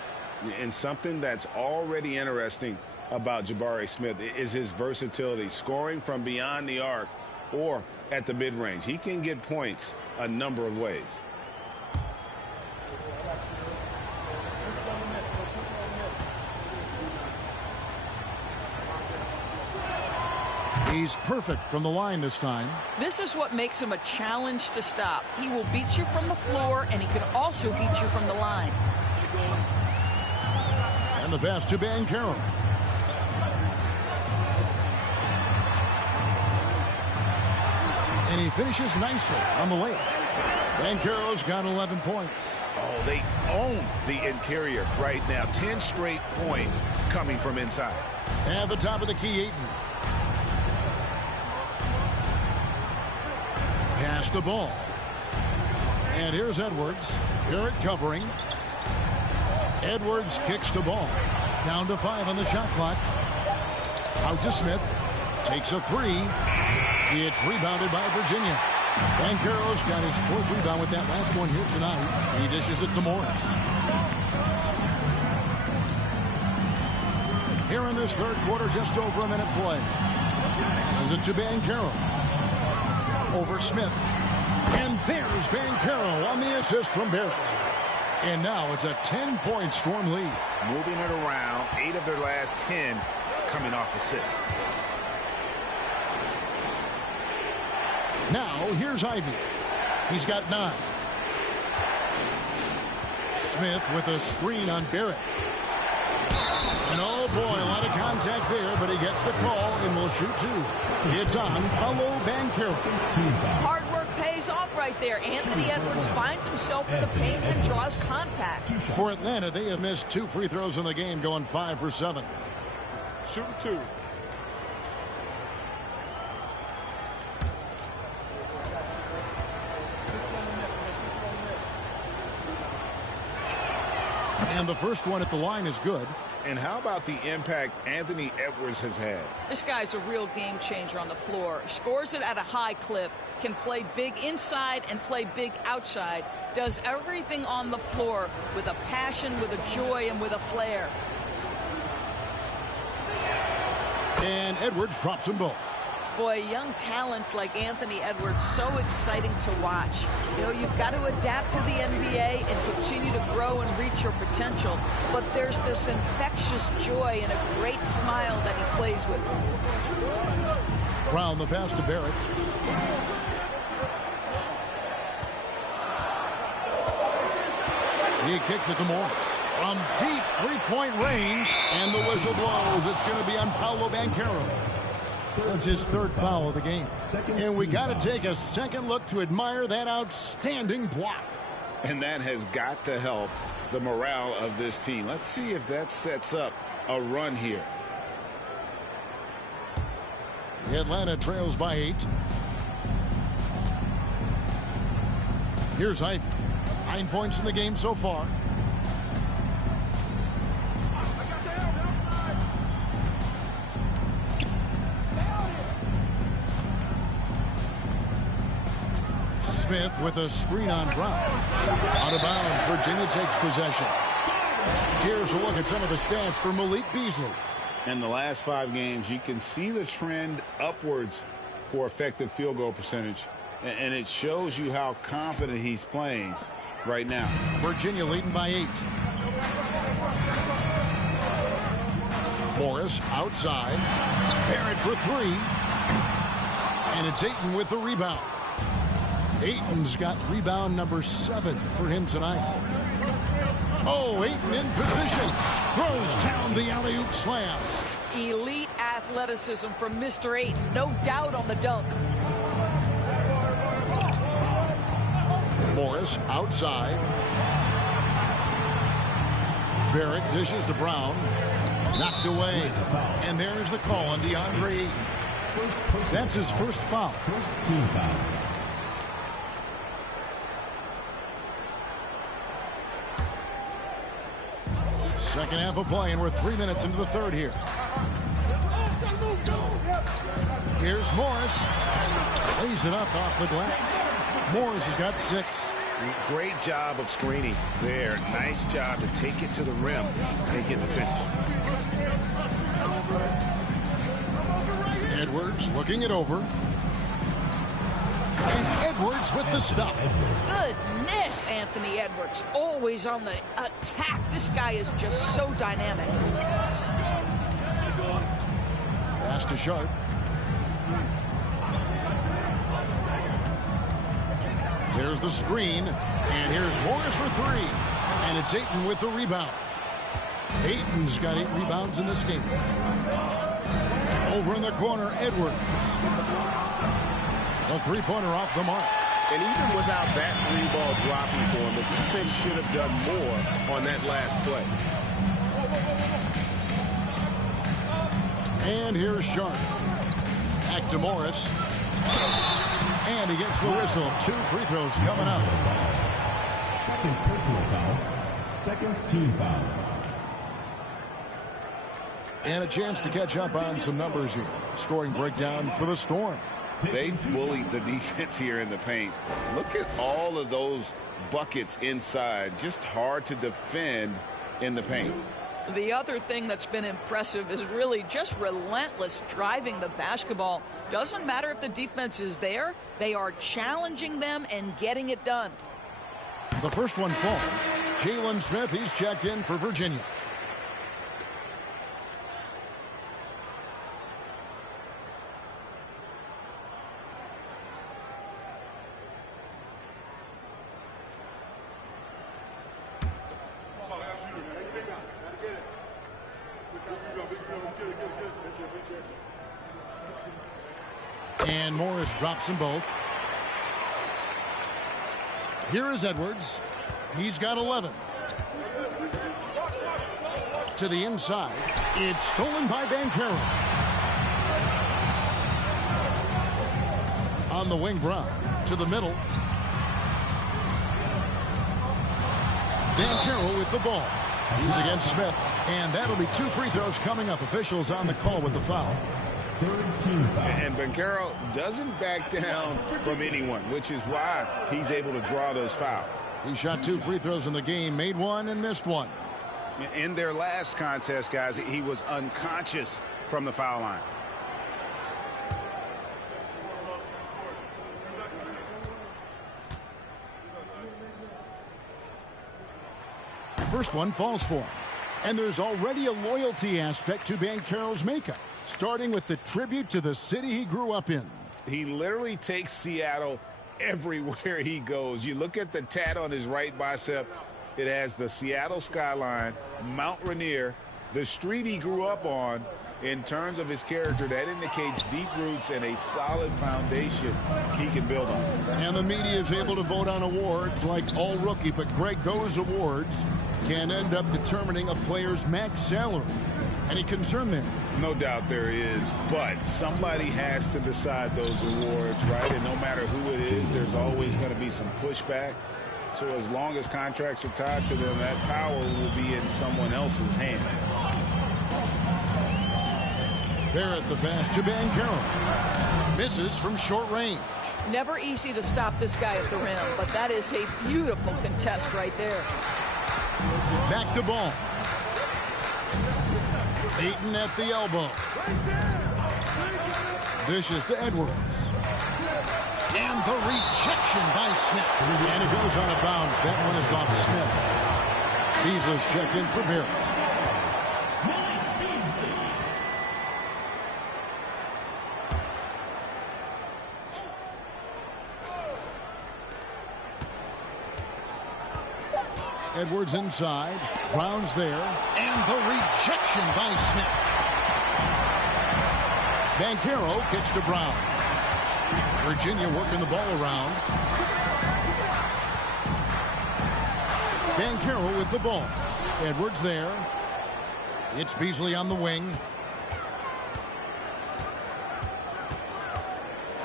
And something that's already interesting about Jabari Smith is his versatility, scoring from beyond the arc or at the mid-range. He can get points a number of ways. He's perfect from the line this time. This is what makes him a challenge to stop. He will beat you from the floor, and he can also beat you from the line. And the pass to Banchero. And he finishes nicely on the layup. Banchero's got 11 points. Oh, they own the interior right now. 10 straight points coming from inside. At the top of the key, Ayton. Pass the ball. And here's Edwards. Garrett covering. Edwards kicks the ball. Down to 5 on the shot clock. Out to Smith. Takes a 3. It's rebounded by Virginia. Banchero's got his 4th rebound with that last one here tonight. He dishes it to Morris. Here in this third quarter, just over a minute play. This is it to Banchero. Over Smith. And there's Banchero on the assist from Barrett. And now it's a 10-point Storm lead. Moving it around, 8 of their last 10 coming off assists. Now here's Ivy. He's got 9. Smith with a screen on Barrett. And oh boy, a lot of contact there, but he gets the call and will shoot 2. It's on Paolo Banchero. Hard work pays off right there. Anthony Edwards finds himself in the paint and draws contact. For Atlanta, they have missed 2 free throws in the game, going 5 for 7. Shooting 2. And the first one at the line is good. And how about the impact Anthony Edwards has had? This guy's a real game changer on the floor. Scores it at a high clip, can play big inside and play big outside, does everything on the floor with a passion, with a joy, and with a flair. And Edwards drops them both. Boy, young talents like Anthony Edwards, so exciting to watch. You know, you've got to adapt to the NBA and continue to grow and reach your potential. But there's this infectious joy and a great smile that he plays with. Brown the pass to Barrett. He kicks it to Morris. From deep three-point range, and the whistle blows. It's going to be on Paolo Banchero. That's his third foul of the game. And we got to take a second look to admire that outstanding block. And that has got to help the morale of this team. Let's see if that sets up a run here. Atlanta trails by 8. Here's Ivy. 9 points in the game so far. Smith with a screen on Brown. Out of bounds, Virginia takes possession. Here's a look at some of the stats for Malik Beasley. In the last 5 games, you can see the trend upwards for effective field goal percentage. And it shows you how confident he's playing right now. Virginia leading by 8. Morris outside. Barrett for 3. And it's Ayton with the rebound. Ayton's got rebound number 7 for him tonight. Oh, Ayton in position. Throws down the alley-oop slam. Elite athleticism from Mr. Ayton. No doubt on the dunk. Morris outside. Barrett dishes to Brown. Knocked away. And there's the call on DeAndre Ayton. That's his first foul. First team foul. Second half of play, and we're 3 minutes into the third here. Here's Morris. Lays it up off the glass. Morris has got 6. Great job of screening there. Nice job to take it to the rim and get the finish. Edwards looking it over. And Edwards with the stop. Goodness, Anthony Edwards. Always on the attack. This guy is just so dynamic. Pass to Sharp. There's the screen. And here's Morris for 3. And it's Ayton with the rebound. Ayton's got 8 rebounds in this game. Over in the corner, Edwards. A three-pointer off the mark. And even without that 3-ball dropping for him, the defense should have done more on that last play. And here's Sharp. Back to Morris. And he gets the whistle. 2 free throws coming up. Second personal foul. Second team foul. And a chance to catch up on some numbers here. Scoring breakdown for the Storm. They bullied the defense here in the paint. Look at all of those buckets inside. Just hard to defend in the paint. The other thing that's been impressive is really just relentless driving the basketball. Doesn't matter if the defense is there. They are challenging them and getting it done. The first one falls. Jalen Smith, he's checked in for Virginia. And Morris drops them both. Here is Edwards. He's got 11. To the inside. It's stolen by Banchero. On the wing, Brown. To the middle. Banchero with the ball. He's against Smith. And that'll be 2 free throws coming up. Officials on the call with the foul. And Banchero doesn't back down from anyone, which is why he's able to draw those fouls. He shot 2 free throws in the game, made 1 and missed 1. In their last contest, guys, he was unconscious from the foul line. First one falls for him. And there's already a loyalty aspect to Banchero's makeup, starting with the tribute to the city he grew up in. He literally takes Seattle everywhere he goes. You look at the tat on his right bicep. It has the Seattle skyline, Mount Rainier, the street he grew up on. In terms of his character, that indicates deep roots and a solid foundation he can build on. And the media is able to vote on awards like All Rookie, but Greg, those awards can end up determining a player's max salary. Any concern there? No doubt there is, but somebody has to decide those awards, right? And no matter who it is, there's always going to be some pushback. So as long as contracts are tied to them, that power will be in someone else's hands. There at the pass to Banchero. Misses from short range. Never easy to stop this guy at the rim, but that is a beautiful contest right there. Back to ball. Ayton at the elbow. Dishes to Edwards. And the rejection by Smith. And it goes out of bounds. That one is off Smith. Beasley's checked in for Barrett. Edwards inside. Brown's there. And the rejection by Smith. Banchero gets to Brown. Virginia working the ball around. Banchero with the ball. Edwards there. It's Beasley on the wing.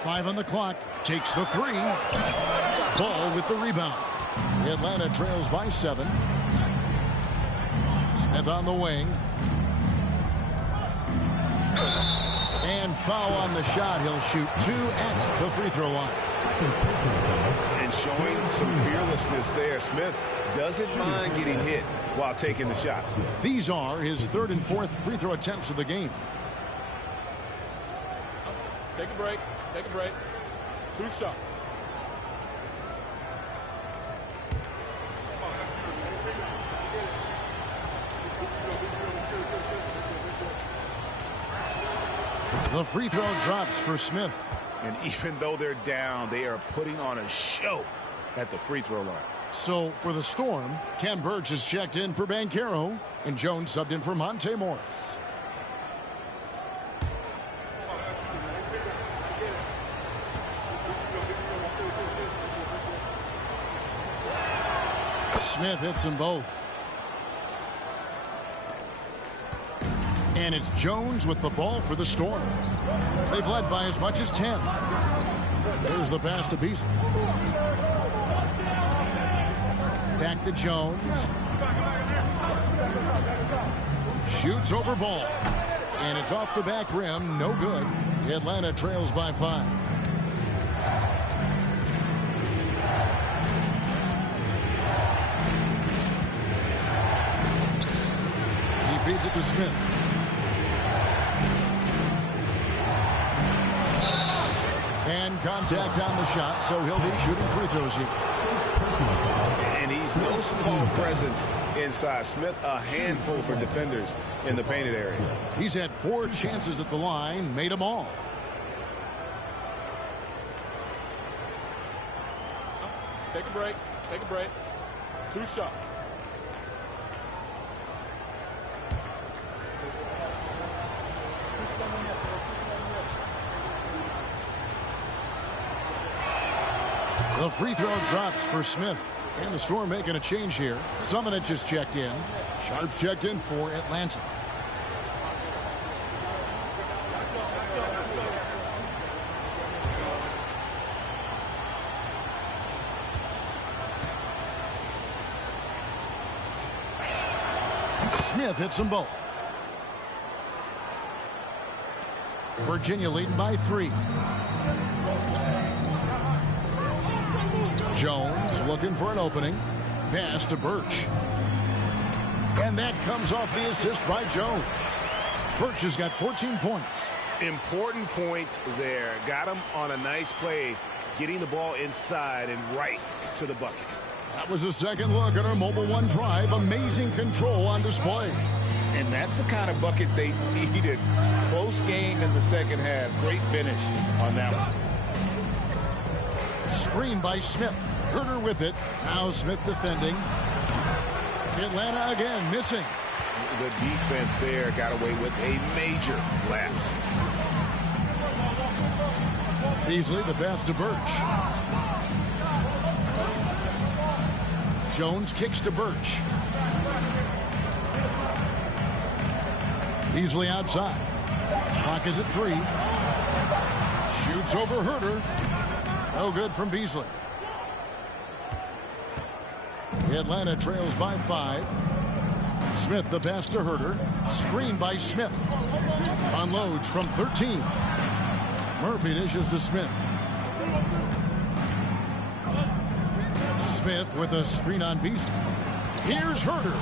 5 on the clock. Takes the 3. Ball with the rebound. Atlanta trails by 7. Smith on the wing. And foul on the shot. He'll shoot 2 at the free throw line. And showing some fearlessness there. Smith doesn't mind getting hit while taking the shot. These are his 3rd and 4th free throw attempts of the game. Take a break. Take a break. 2 shots. The free throw drops for Smith. And even though they're down, they are putting on a show at the free throw line. So for the Storm, Ken Burge is checked in for Banchero, and Jones subbed in for Monte Morris. Smith hits them both. And it's Jones with the ball for the Storm. They've led by as much as 10. There's the pass to Beasley. Back to Jones. Shoots over ball. And it's off the back rim. No good. Atlanta trails by 5. He feeds it to Smith. And contact on the shot, so he'll be shooting free throws here. And he's no small presence inside. Smith, a handful for defenders in the painted area. He's had 4 chances at the line, made them all. Take a break. Take a break. 2 shots. The free throw drops for Smith. And the Storm making a change here. Summonich just checked in. Sharp's checked in for Atlanta. Smith hits them both. Virginia leading by 3. Jones looking for an opening. Pass to Birch. And that comes off the assist by Jones. Birch has got 14 points. Important points there. Got him on a nice play, getting the ball inside and right to the bucket. That was a second look at our Mobile One drive. Amazing control on display. And that's the kind of bucket they needed. Close game in the second half. Great finish on that one. Screen by Smith. Herder with it. Now Smith defending. Atlanta again missing. The defense there got away with a major lapse. Beasley the pass to Birch. Jones kicks to Birch. Beasley outside. Clock is at 3. Shoots over Herder. No good from Beasley. Atlanta trails by 5. Smith the pass to Herder. Screen by Smith. Unloads from 13. Murphy dishes to Smith. Smith with a screen on Beasley. Here's Herder.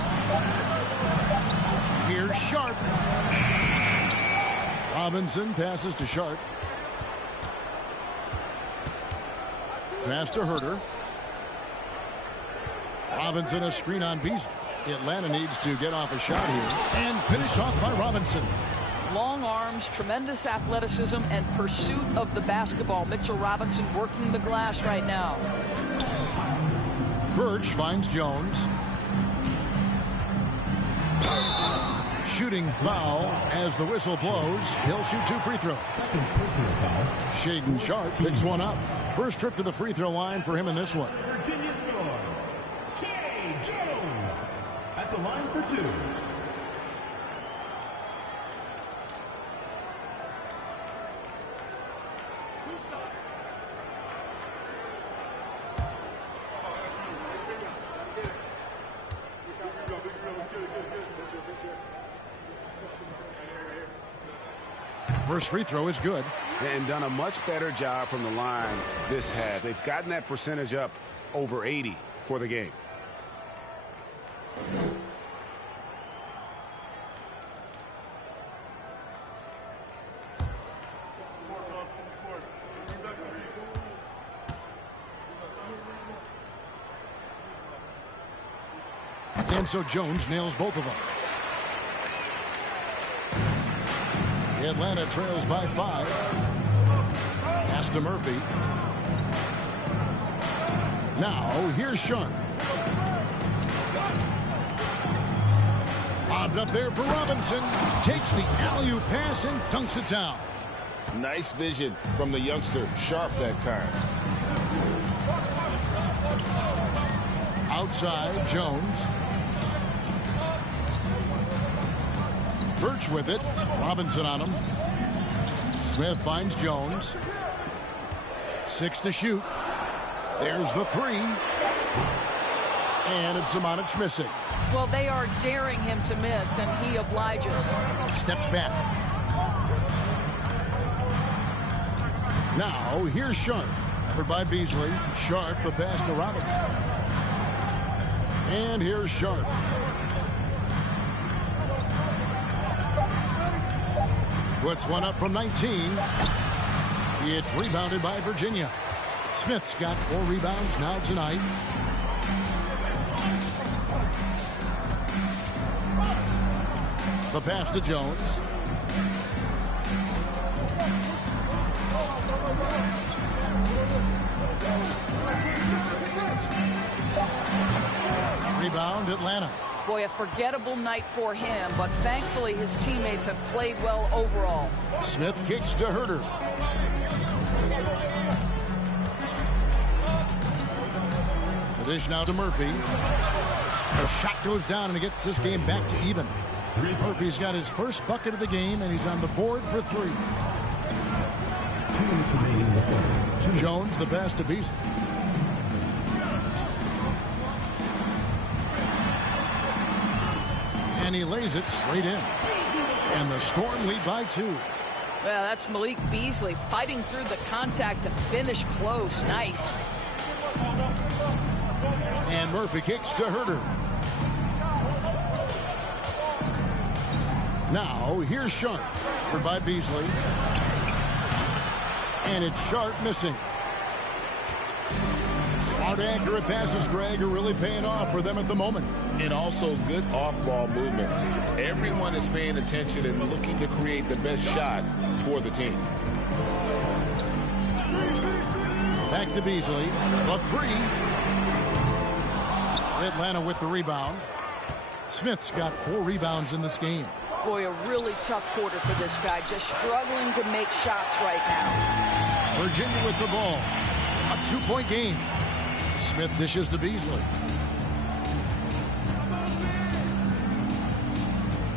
Here's Sharp. Robinson passes to Sharp. Pass to Herder. Robinson a screen on Beasley. Atlanta needs to get off a shot here and finish off by Robinson. Long arms, tremendous athleticism, and pursuit of the basketball. Mitchell Robinson working the glass right now. Birch finds Jones. Shooting foul as the whistle blows. He'll shoot 2 free throws. Second personal foul. Shaden Sharp picks one up. First trip to the free throw line for him in this one. Virginia Storm. Jay Jones at the line for 2. First free throw is good. And done a much better job from the line this half. They've gotten that percentage up over 80 for the game. And so Jones nails both of them. Atlanta trails by 5. Pass to Murphy. Now here's Sharp. Bobbed up there for Robinson. Takes the alley-oop pass and dunks it down. Nice vision from the youngster Sharp that time. Outside, Jones. Birch with it. Robinson on him. Smith finds Jones. 6 to shoot. There's the 3. And it's Samanic missing. Well, they are daring him to miss, and he obliges. Steps back. Now, here's Sharp. Covered by Beasley. Sharp, the pass to Robinson. And here's Sharp. Puts one up from 19. It's rebounded by Virginia. Smith's got 4 rebounds now tonight. The pass to Jones. Rebound, Atlanta. Boy, a forgettable night for him, but thankfully his teammates have played well overall. Smith kicks to Herder. The dish now to Murphy. The shot goes down and it gets this game back to even. Murphy's got his first bucket of the game and he's on the board for 3. 2 minutes remaining in the quarter. Jones, the pass to Beasley. And he lays it straight in. And the Storm lead by 2. Well, that's Malik Beasley fighting through the contact to finish close. Nice. And Murphy kicks to Herder. Now, here's Sharp. Covered by Beasley. And it's Sharp missing. Hard accurate passes, Greg, are really paying off for them at the moment. And also good off-ball movement. Everyone is paying attention and looking to create the best shot for the team. Back to Beasley. The three. Atlanta with the rebound. Smith's got 4 rebounds in this game. Boy, a really tough quarter for this guy. Just struggling to make shots right now. Virginia with the ball. A 2-point game. Smith dishes to Beasley.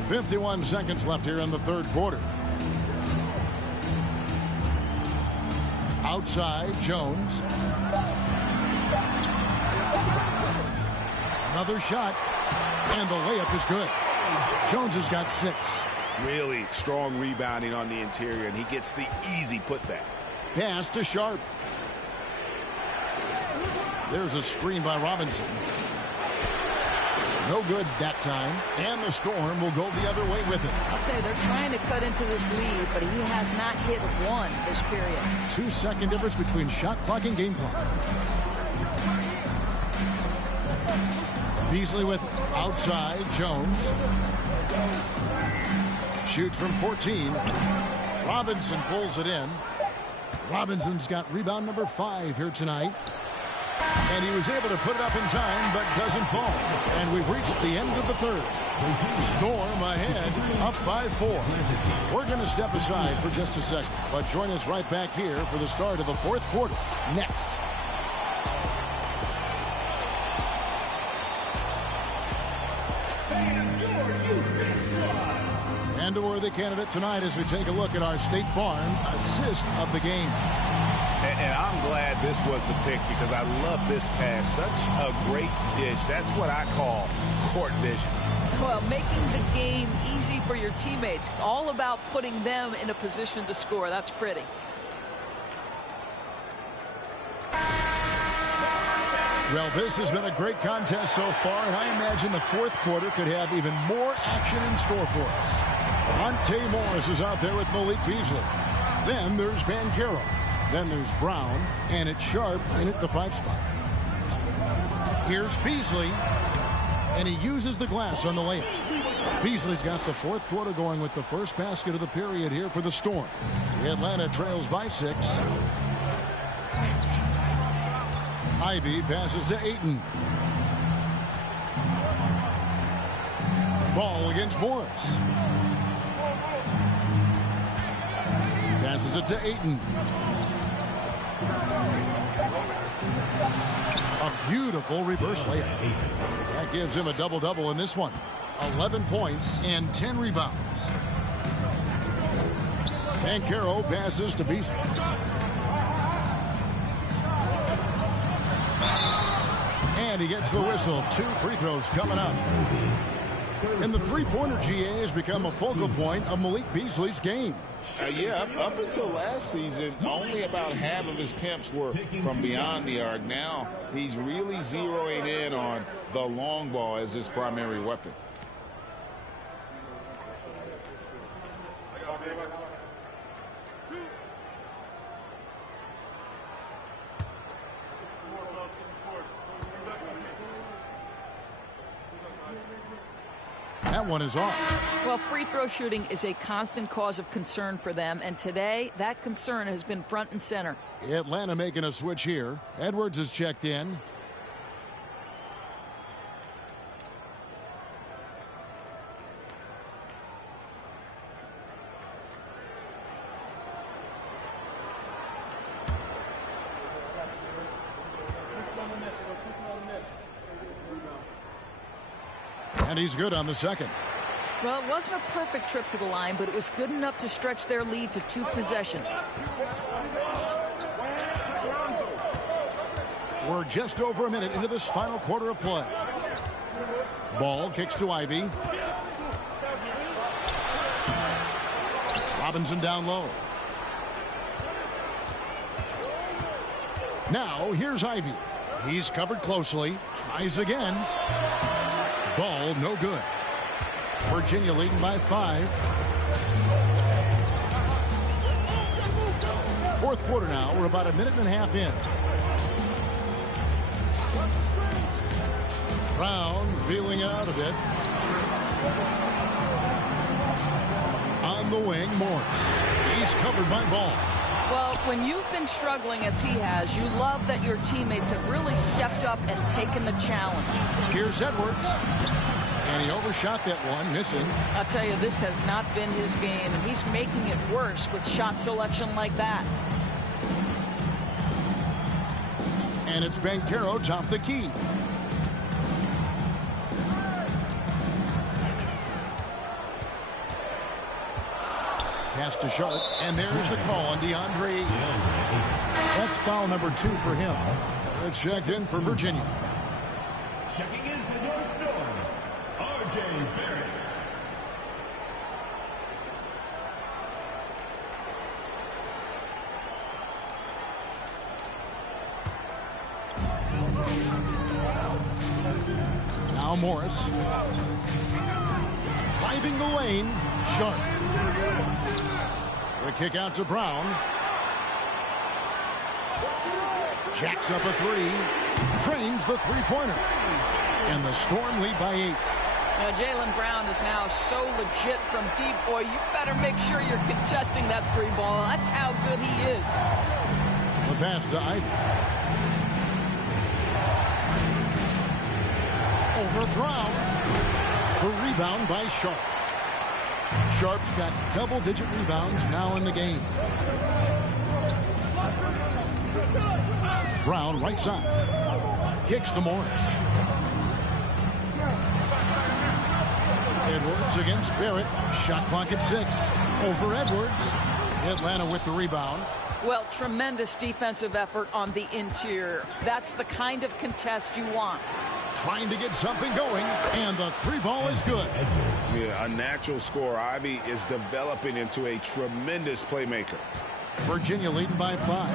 51 seconds left here in the third quarter. Outside, Jones. Another shot, and the layup is good. Jones has got 6. Really strong rebounding on the interior, and he gets the easy putback. Pass to Sharp. There's a screen by Robinson. No good that time, and the Storm will go the other way with it. I'll tell you, they're trying to cut into this lead, but he has not hit one this period. 2-second difference between shot clock and game clock. Beasley with outside, Jones. Shoots from 14. Robinson pulls it in. Robinson's got rebound number 5 here tonight. And he was able to put it up in time, but doesn't fall. And we've reached the end of the third. Storm ahead, up by 4. We're going to step aside for just a second, but join us right back here for the start of the fourth quarter next. And a worthy candidate tonight as we take a look at our State Farm assist of the game. And I'm glad this was the pick because I love this pass. Such a great dish. That's what I call court vision. Well, making the game easy for your teammates. All about putting them in a position to score. That's pretty. Well, this has been a great contest so far, and I imagine the fourth quarter could have even more action in store for us. Monte Morris is out there with Malik Beasley. Then there's Banchero. Then there's Brown, and it's Sharp in at the 5 spot. Here's Beasley, and he uses the glass on the layup. Beasley's got the fourth quarter going with the first basket of the period here for the Storm. Atlanta trails by 6. Ivy passes to Ayton. Ball against Morris. Passes it to Ayton. A beautiful reverse layup. That gives him a double-double in this one. 11 points and 10 rebounds. Banchero passes to Beasley. And he gets the whistle. 2 free throws coming up. And the three-pointer, GA, has become a focal point of Malik Beasley's game. Yeah, up until last season, only about half of his attempts were from beyond the arc. Now he's really zeroing in on the long ball as his primary weapon. That one is off. Well, free throw shooting is a constant cause of concern for them, and today that concern has been front and center. Atlanta making a switch here. Edwards is checked in. And he's good on the second. Well, it wasn't a perfect trip to the line, but it was good enough to stretch their lead to 2 possessions. We're just over a minute into this final quarter of play. Ball kicks to Ivy. Robinson down low. Now here's Ivy. He's covered closely. Tries again. Ball no good. Virginia leading by 5. Fourth quarter now. We're about a minute and a half in. Brown feeling out a bit. On the wing, Morris. He's covered by Ball. Well, when you've been struggling as he has, you love that your teammates have really stepped up and taken the challenge. Here's Edwards. And he overshot that one, missing. I'll tell you, this has not been his game, and he's making it worse with shot selection like that. And it's Banchero top the key. Pass to Sharp, and there's the call on DeAndre. That's foul number 2 for him. It's checked in for Virginia. Checking in for your Storm, R.J. Barrett. Now Morris. Driving the lane, Sharp. The kick out to Brown. Jacks up a 3. Drains the three-pointer. And the Storm lead by 8. Now, Jaylen Brown is now so legit from deep. Boy, you better make sure you're contesting that 3-ball. That's how good he is. The pass to Ivy. Over Brown. The rebound by Sharp. Sharp's got double-digit rebounds now in the game. Brown right side. Kicks to Morris. Edwards against Barrett. Shot clock at 6. Over Edwards. Atlanta with the rebound. Well, tremendous defensive effort on the interior. That's the kind of contest you want. Trying to get something going, and the 3-ball is good. Yeah, a natural scorer. Ivy is developing into a tremendous playmaker. Virginia leading by 5.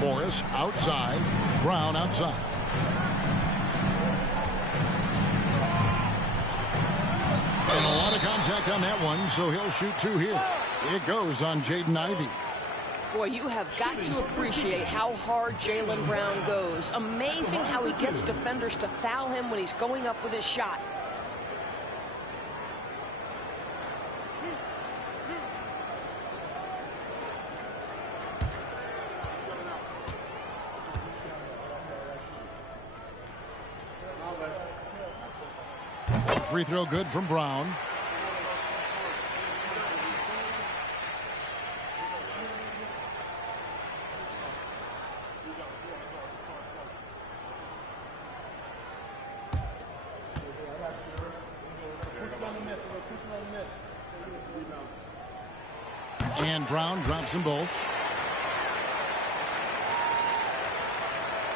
Morris outside. Brown outside. And a lot of contact on that one, so he'll shoot 2 here. It goes on Jaden Ivey. Boy, you have got to appreciate how hard Jaylen Brown goes. Amazing how he gets defenders to foul him when he's going up with his shot. Free throw good from Brown. And Brown drops them both.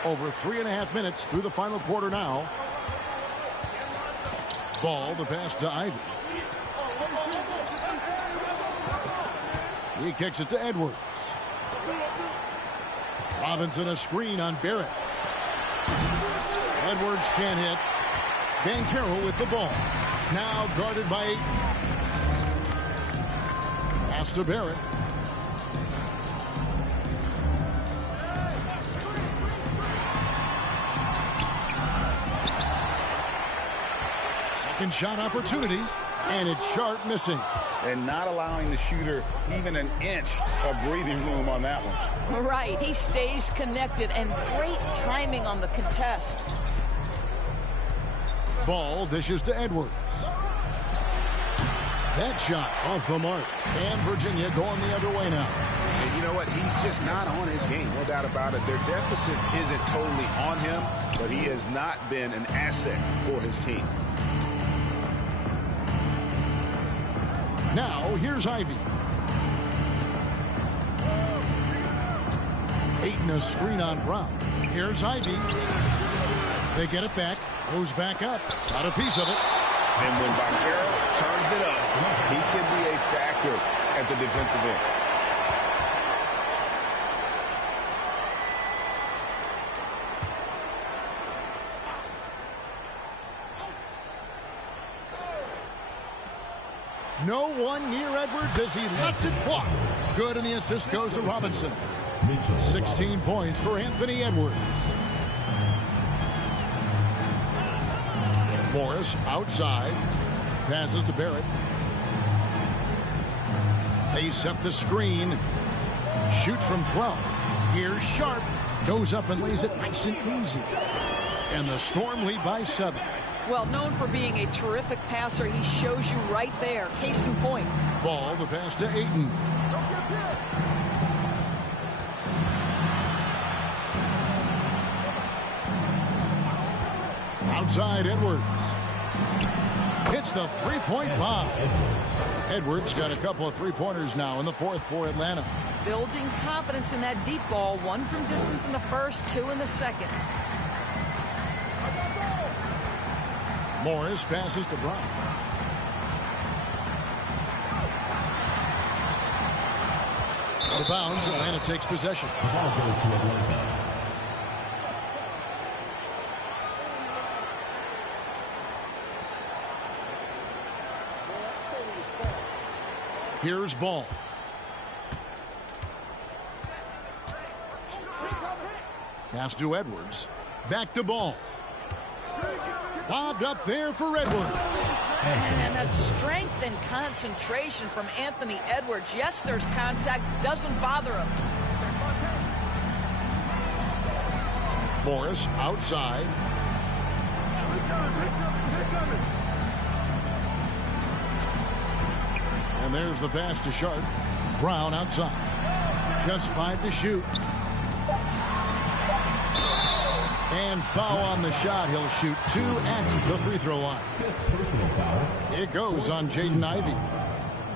Over 3.5 minutes through the final quarter now. Ball, the pass to Ivy. He kicks it to Edwards. Robinson a screen on Barrett. Edwards can't hit. Banchero with the ball. Now guarded by 8. Pass to Barrett. Second shot opportunity, and it's Sharp missing. And not allowing the shooter even an inch of breathing room on that one. Right, he stays connected, and great timing on the contest. Ball dishes to Edwards. That shot off the mark. And Virginia going the other way now. And you know what? He's just not on his game. No doubt about it. Their deficit isn't totally on him, but he has not been an asset for his team. Now, here's Ivy. Aiton a screen on Brown. Here's Ivy. They get it back. Goes back up. Got a piece of it. And when Banchero turns it up, he can be a factor at the defensive end. No one near Edwards as he lets it fly. Good, and the assist goes to Robinson. 16 points for Anthony Edwards. Morris outside. Passes to Barrett. They set the screen. Shoots from 12. Here's Sharp. Goes up and lays it nice and easy. And the Storm lead by 7. Well, known for being a terrific passer, he shows you right there. Case in point. Ball, the pass to Ayton. Outside, Edwards. Hits the three-point bomb. Edwards got a couple of three-pointers now in the fourth for Atlanta. Building confidence in that deep ball. 1 from distance in the first, 2 in the second. Morris passes to Brown. Out of bounds, Atlanta takes possession. The ball goes to Atlanta. Here's Ball. Pass to Edwards. Back to Ball. Lobbed up there for Edwards. And that strength and concentration from Anthony Edwards. Yes, there's contact. Doesn't bother him. Morris outside. And there's the pass to Sharp. Brown outside. Just 5 to shoot. And foul on the shot. He'll shoot 2 at the free throw line. Personal foul. It goes on Jaden Ivey.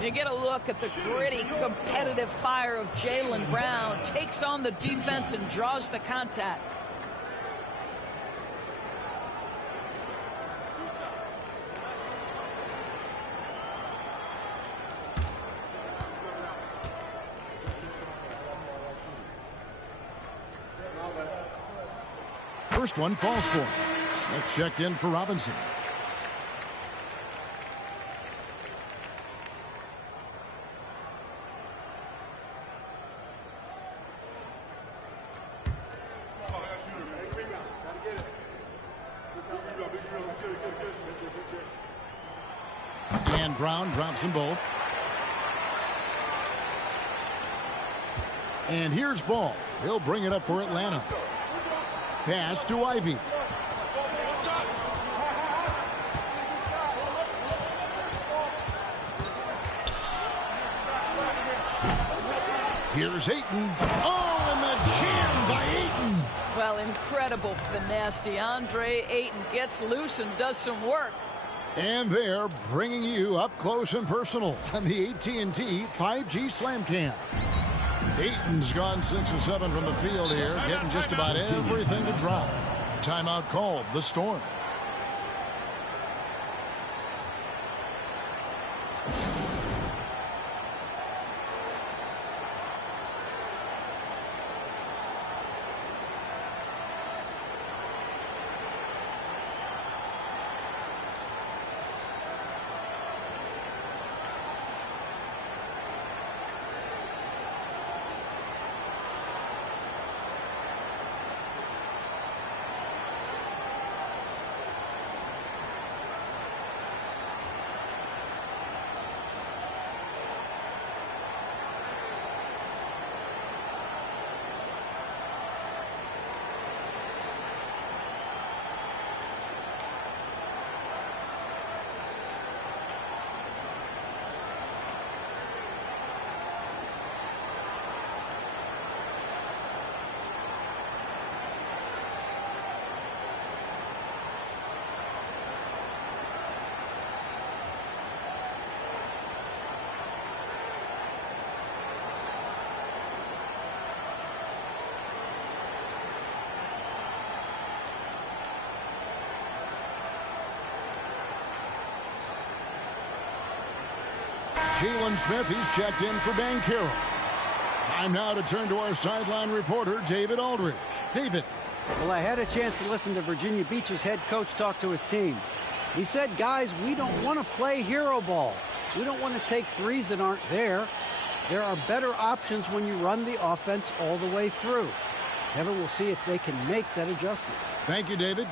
You get a look at the gritty, competitive fire of Jaylen Brown. Takes on the defense and draws the contact. First one falls for him. Smith checked in for Robinson. And Brown drops them both. And here's Ball. He'll bring it up for Atlanta. Pass to Ivey. Here's Ayton. Oh, and the jam by Ayton. Well, incredible finesse. DeAndre Ayton gets loose and does some work. And they're bringing you up close and personal on the AT&T 5G Slam Cam. Ayton's gone 6 of 7 from the field here, getting just about everything to drop. Timeout called, the Storm. Jalen Smith, he's checked in for Banchero. Time now to turn to our sideline reporter, David Aldridge. David. Well, I had a chance to listen to Virginia Beach's head coach talk to his team. He said, guys, we don't want to play hero ball. We don't want to take threes that aren't there. There are better options when you run the offense all the way through. Kevin will see if they can make that adjustment. Thank you, David.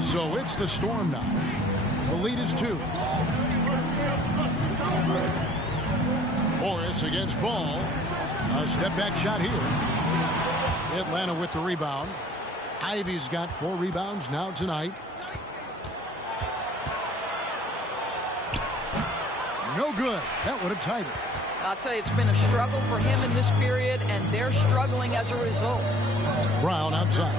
So it's the Storm now. The lead is 2. Morris against Ball. A step-back shot here. Atlanta with the rebound. Ivy's got 4 rebounds now tonight. No good. That would have tied it. I'll tell you, it's been a struggle for him in this period, and they're struggling as a result. Brown outside.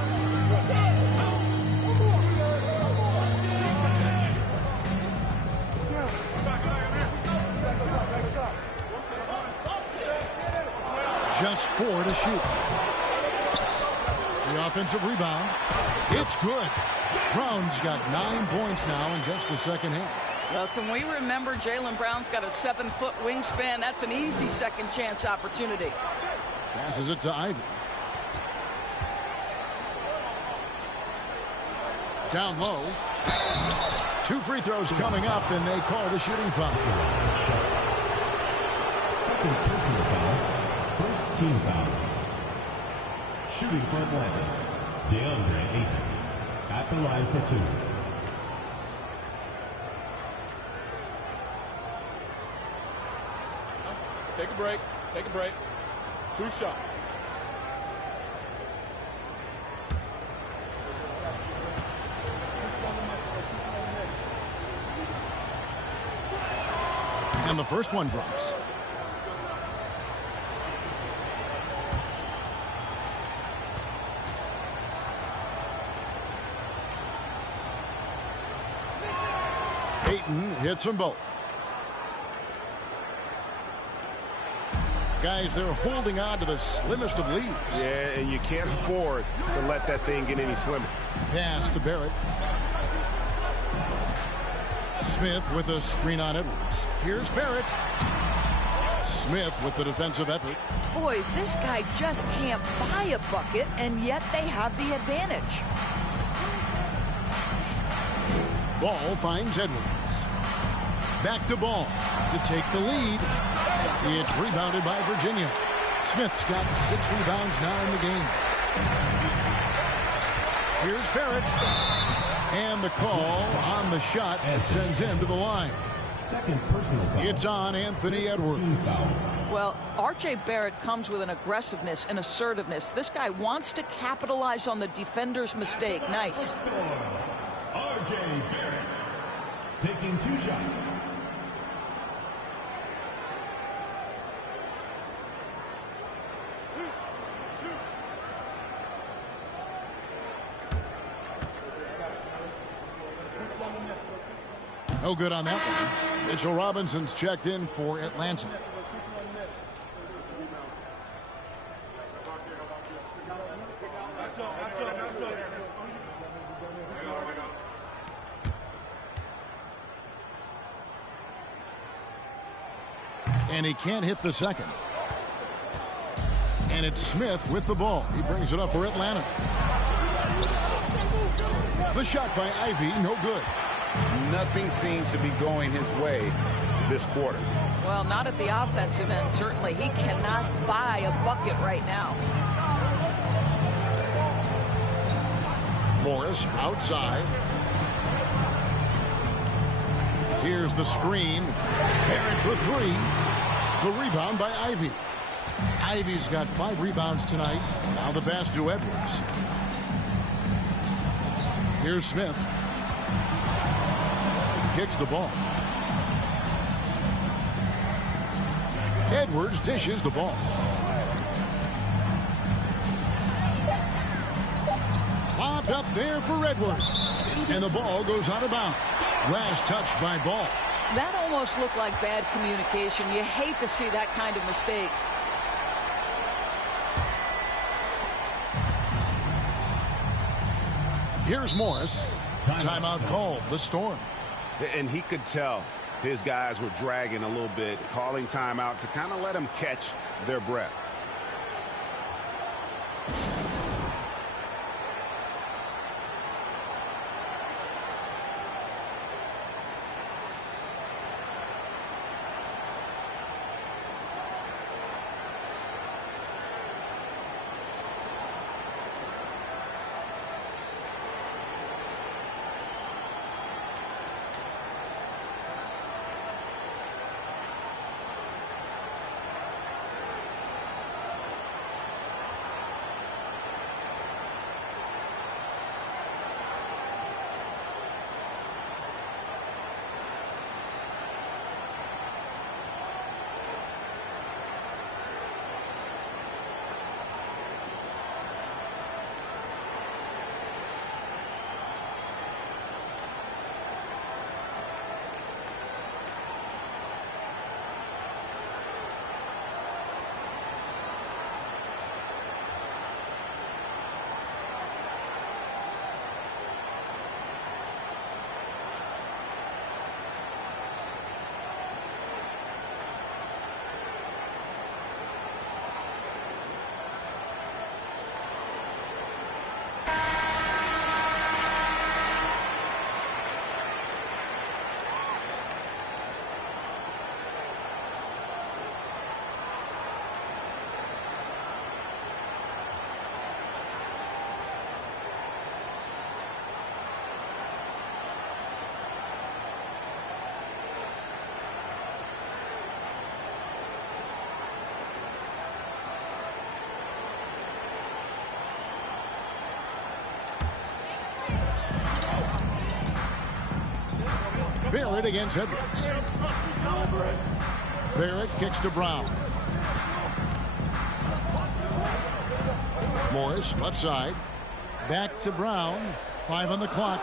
Just 4 to shoot. The offensive rebound. It's good. Brown's got 9 points now in just the second half. Well, can we remember Jaylen Brown's got a 7-foot wingspan? That's an easy second chance opportunity. Passes it to Ivy. Down low. 2 free throws coming up, and they call the shooting foul. Second personal foul. First team foul. Shooting for Atlanta, DeAndre Ayton at the line for 2. Take a break. Take a break. 2 shots. And the first one drops. Ayton hits them both. Guys, they're holding on to the slimmest of leads. Yeah, and you can't afford to let that thing get any slimmer. Pass to Barrett. Smith with a screen on Edwards. Here's Barrett. Smith with the defensive effort. Boy, this guy just can't buy a bucket, and yet they have the advantage. Ball finds Edwards. Back to Ball to take the lead. It's rebounded by Virginia. Smith's got 6 rebounds now in the game. Here's Barrett. And the call on the shot that sends him to the line. Second personal foul. It's on Anthony Edwards. Well, R.J. Barrett comes with an aggressiveness and assertiveness. This guy wants to capitalize on the defender's mistake. Nice. R.J. Barrett taking 2 shots. No good on that one. Mitchell Robinson's checked in for Atlanta. And he can't hit the second. And it's Smith with the ball. He brings it up for Atlanta. The shot by Ivy, no good. Nothing seems to be going his way this quarter. Well, not at the offensive end, certainly. He cannot buy a bucket right now. Morris outside. Here's the screen. Barrett for 3. The rebound by Ivy. Ivy's got 5 rebounds tonight. Now the pass to Edwards. Here's Smith. Kicks the ball. Edwards dishes the ball. Lobbed up there for Edwards. And the ball goes out of bounds. Last touch by Ball. That almost looked like bad communication. You hate to see that kind of mistake. Here's Morris. Timeout called. The Storm. And he could tell his guys were dragging a little bit, calling timeout to kind of let them catch their breath. Barrett against Edwards. Barrett kicks to Brown. Morris, left side. Back to Brown. 5 on the clock.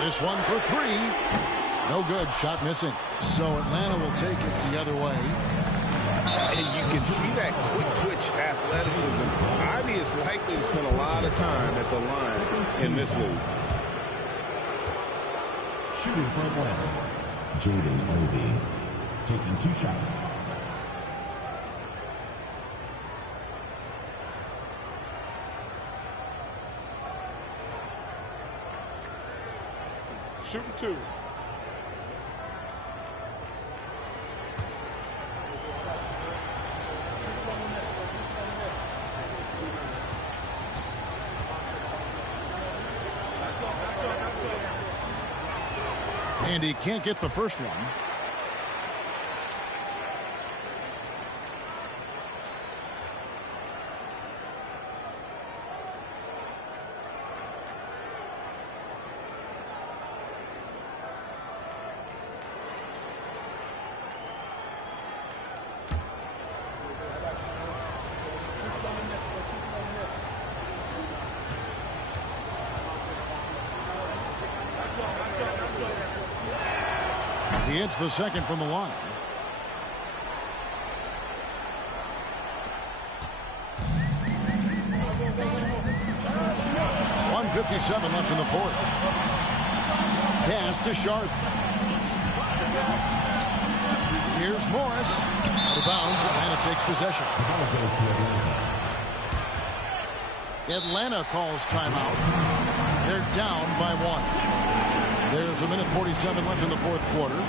This one for 3. No good. Shot missing. So Atlanta will take it the other way. And you can see that quick twitch athleticism. Ivy is likely to spend a lot of time at the line in this league. Shooting for Atlanta, Jaden Ivey, taking 2 shots. Shooting 2. And he can't get the first one. He hits the second from the line. .157 left in the fourth. Pass to Sharp. Here's Morris. Out of bounds. Atlanta takes possession. Atlanta calls timeout. They're down by 1. There's a minute 47 left in the fourth quarter.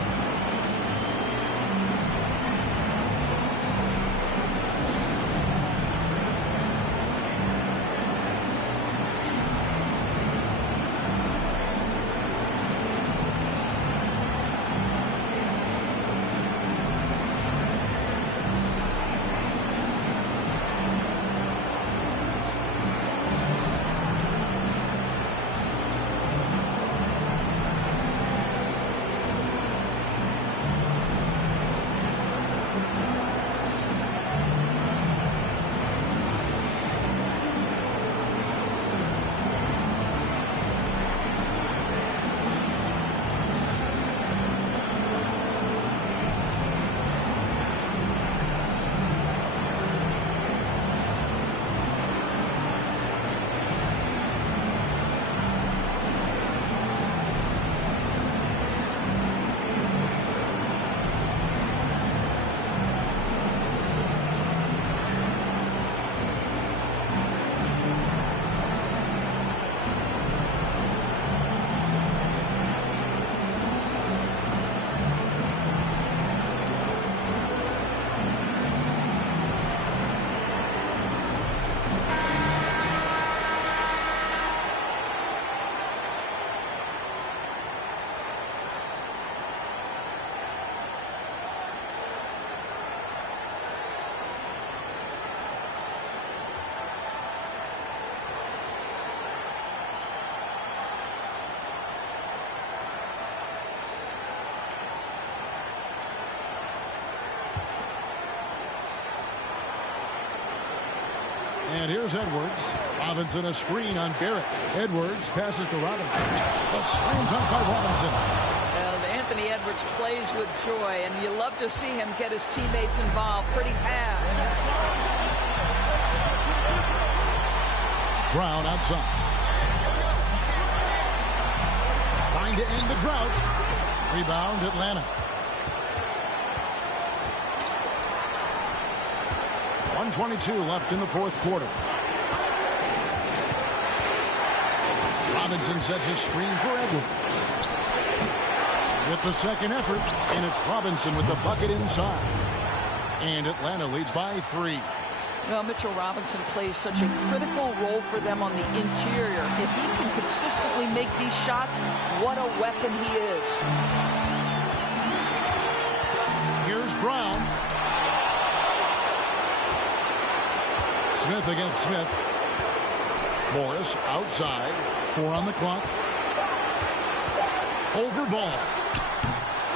And here's Edwards. Robinson a screen on Barrett. Edwards passes to Robinson. A slam dunk by Robinson. Well, Anthony Edwards plays with joy, and you love to see him get his teammates involved. Pretty pass. Brown outside. Trying to end the drought. Rebound Atlanta. 1:22 left in the fourth quarter. Robinson sets his screen for Edwards. With the second effort, and it's Robinson with the bucket inside. And Atlanta leads by 3. Well, Mitchell Robinson plays such a critical role for them on the interior. If he can consistently make these shots, what a weapon he is. Here's Brown. Smith against Smith. Morris outside. 4 on the clock. Over ball.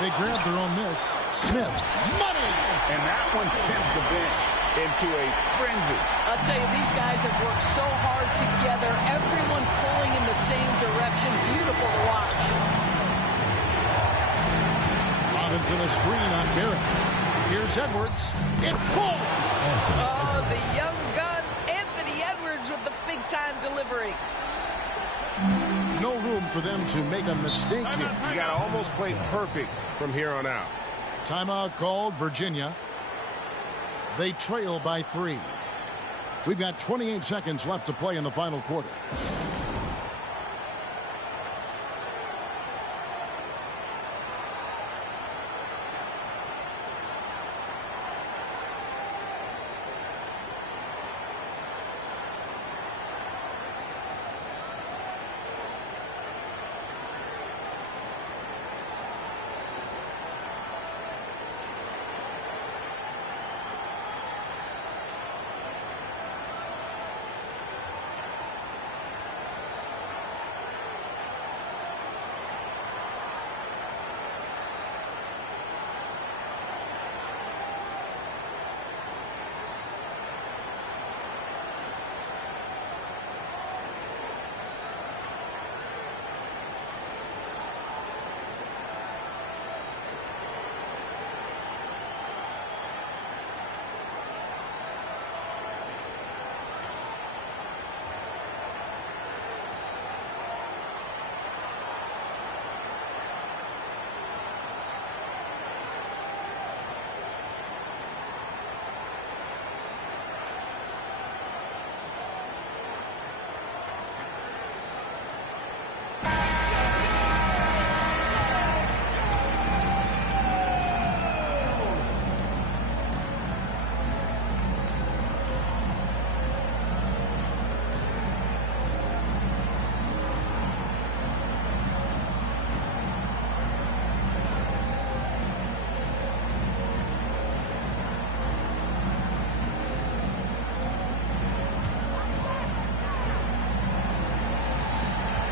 They grab their own miss. Smith. Money! And that one sends the bench into a frenzy. I'll tell you, these guys have worked so hard together. Everyone pulling in the same direction. Beautiful to watch. Robinson a screen on Barrett. Here's Edwards. It falls! Oh, the young gun, Anthony Edwards with the big-time delivery. No room for them to make a mistake here. You got to almost play perfect from here on out. Timeout called, Virginia. They trail by 3. We've got 28 seconds left to play in the final quarter.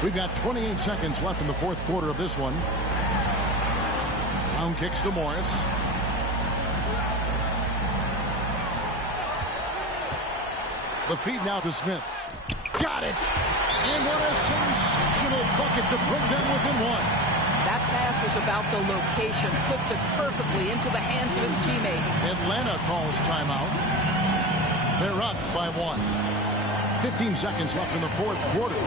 We've got 28 seconds left in the fourth quarter of this one. Brown kicks to Morris. The feed now to Smith. Got it! And what a sensational bucket to bring them within one. That pass was about the location. Puts it perfectly into the hands of his teammate. Atlanta calls timeout. They're up by 1. 15 seconds left in the fourth quarter.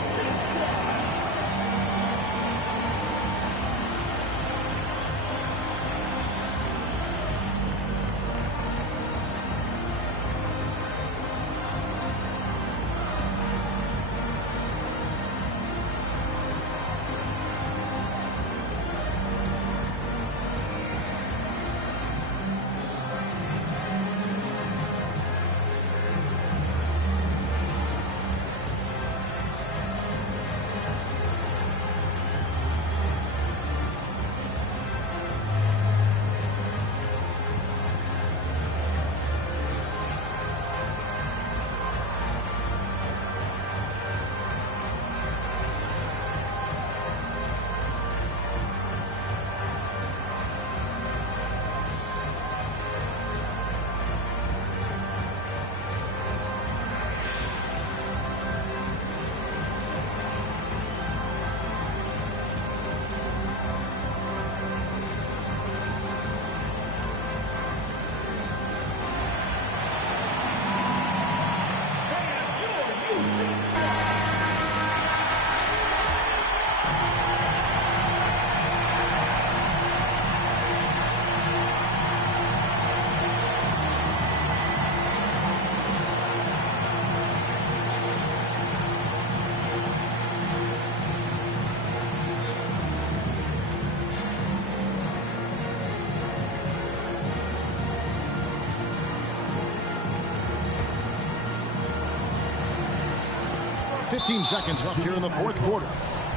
Fifteen seconds left here in the fourth quarter.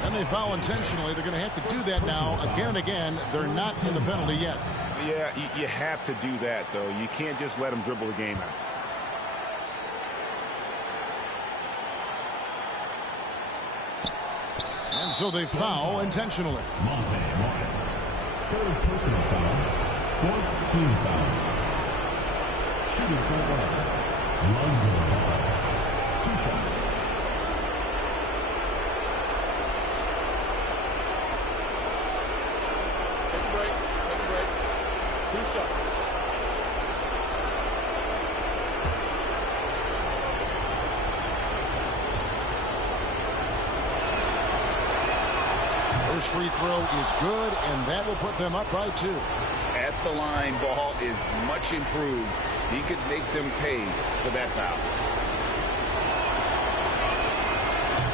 And they foul intentionally. They're going to have to do that now again and again. They're not in the penalty yet. Yeah, you have to do that, though. You can't just let them dribble the game out. And so they foul intentionally. Monte Morris. Third personal foul. Fourth team foul. Shooting from the line. Lonzo Ball. 2 shots. Take a break. Take a break. 2 shots. First free throw is good, and that will put them up by 2. At the line, Ball is much improved. He could make them pay for that foul.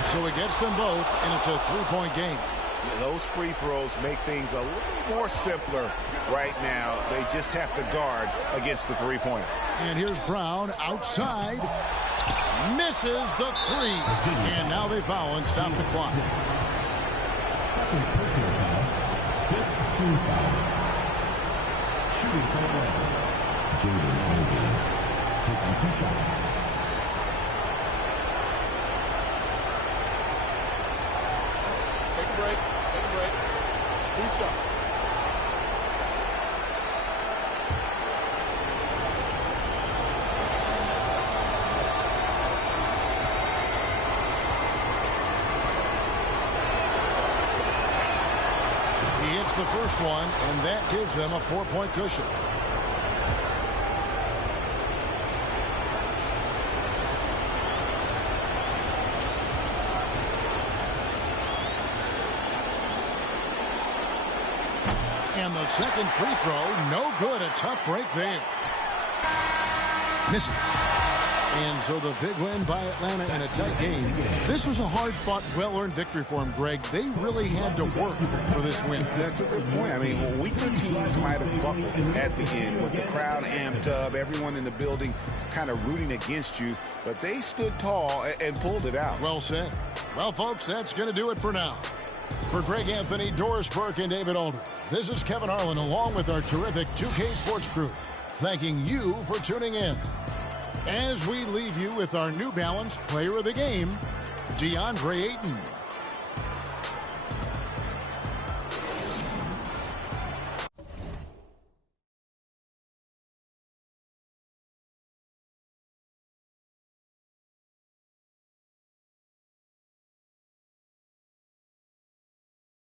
So he gets them both, and it's a 3-point game. Those free throws make things a little more simpler right now. They just have to guard against the three-pointer. And here's Brown outside. Misses the 3. And now they foul and stop the clock. Second personal foul. Fifth team foul. Shooting from the line. Jaden Ivey. Taking 2 shots. Take a break. Take a break. 2 shots. He hits the first one, and that gives them a 4-point cushion. And the second free throw, no good. A tough break there. Misses. And so the big win by Atlanta in a tight game. This was a hard-fought, well-earned victory for them, Greg. They really had to work for this win. That's a good point. I mean, weaker teams might have buckled at the end with the crowd amped up, everyone in the building kind of rooting against you, but they stood tall and pulled it out. Well said. Well, folks, that's going to do it for now. For Greg Anthony, Doris Burke, and David Aldridge, this is Kevin Harlan along with our terrific 2K Sports crew, thanking you for tuning in. As we leave you with our New Balance Player of the Game, DeAndre Ayton.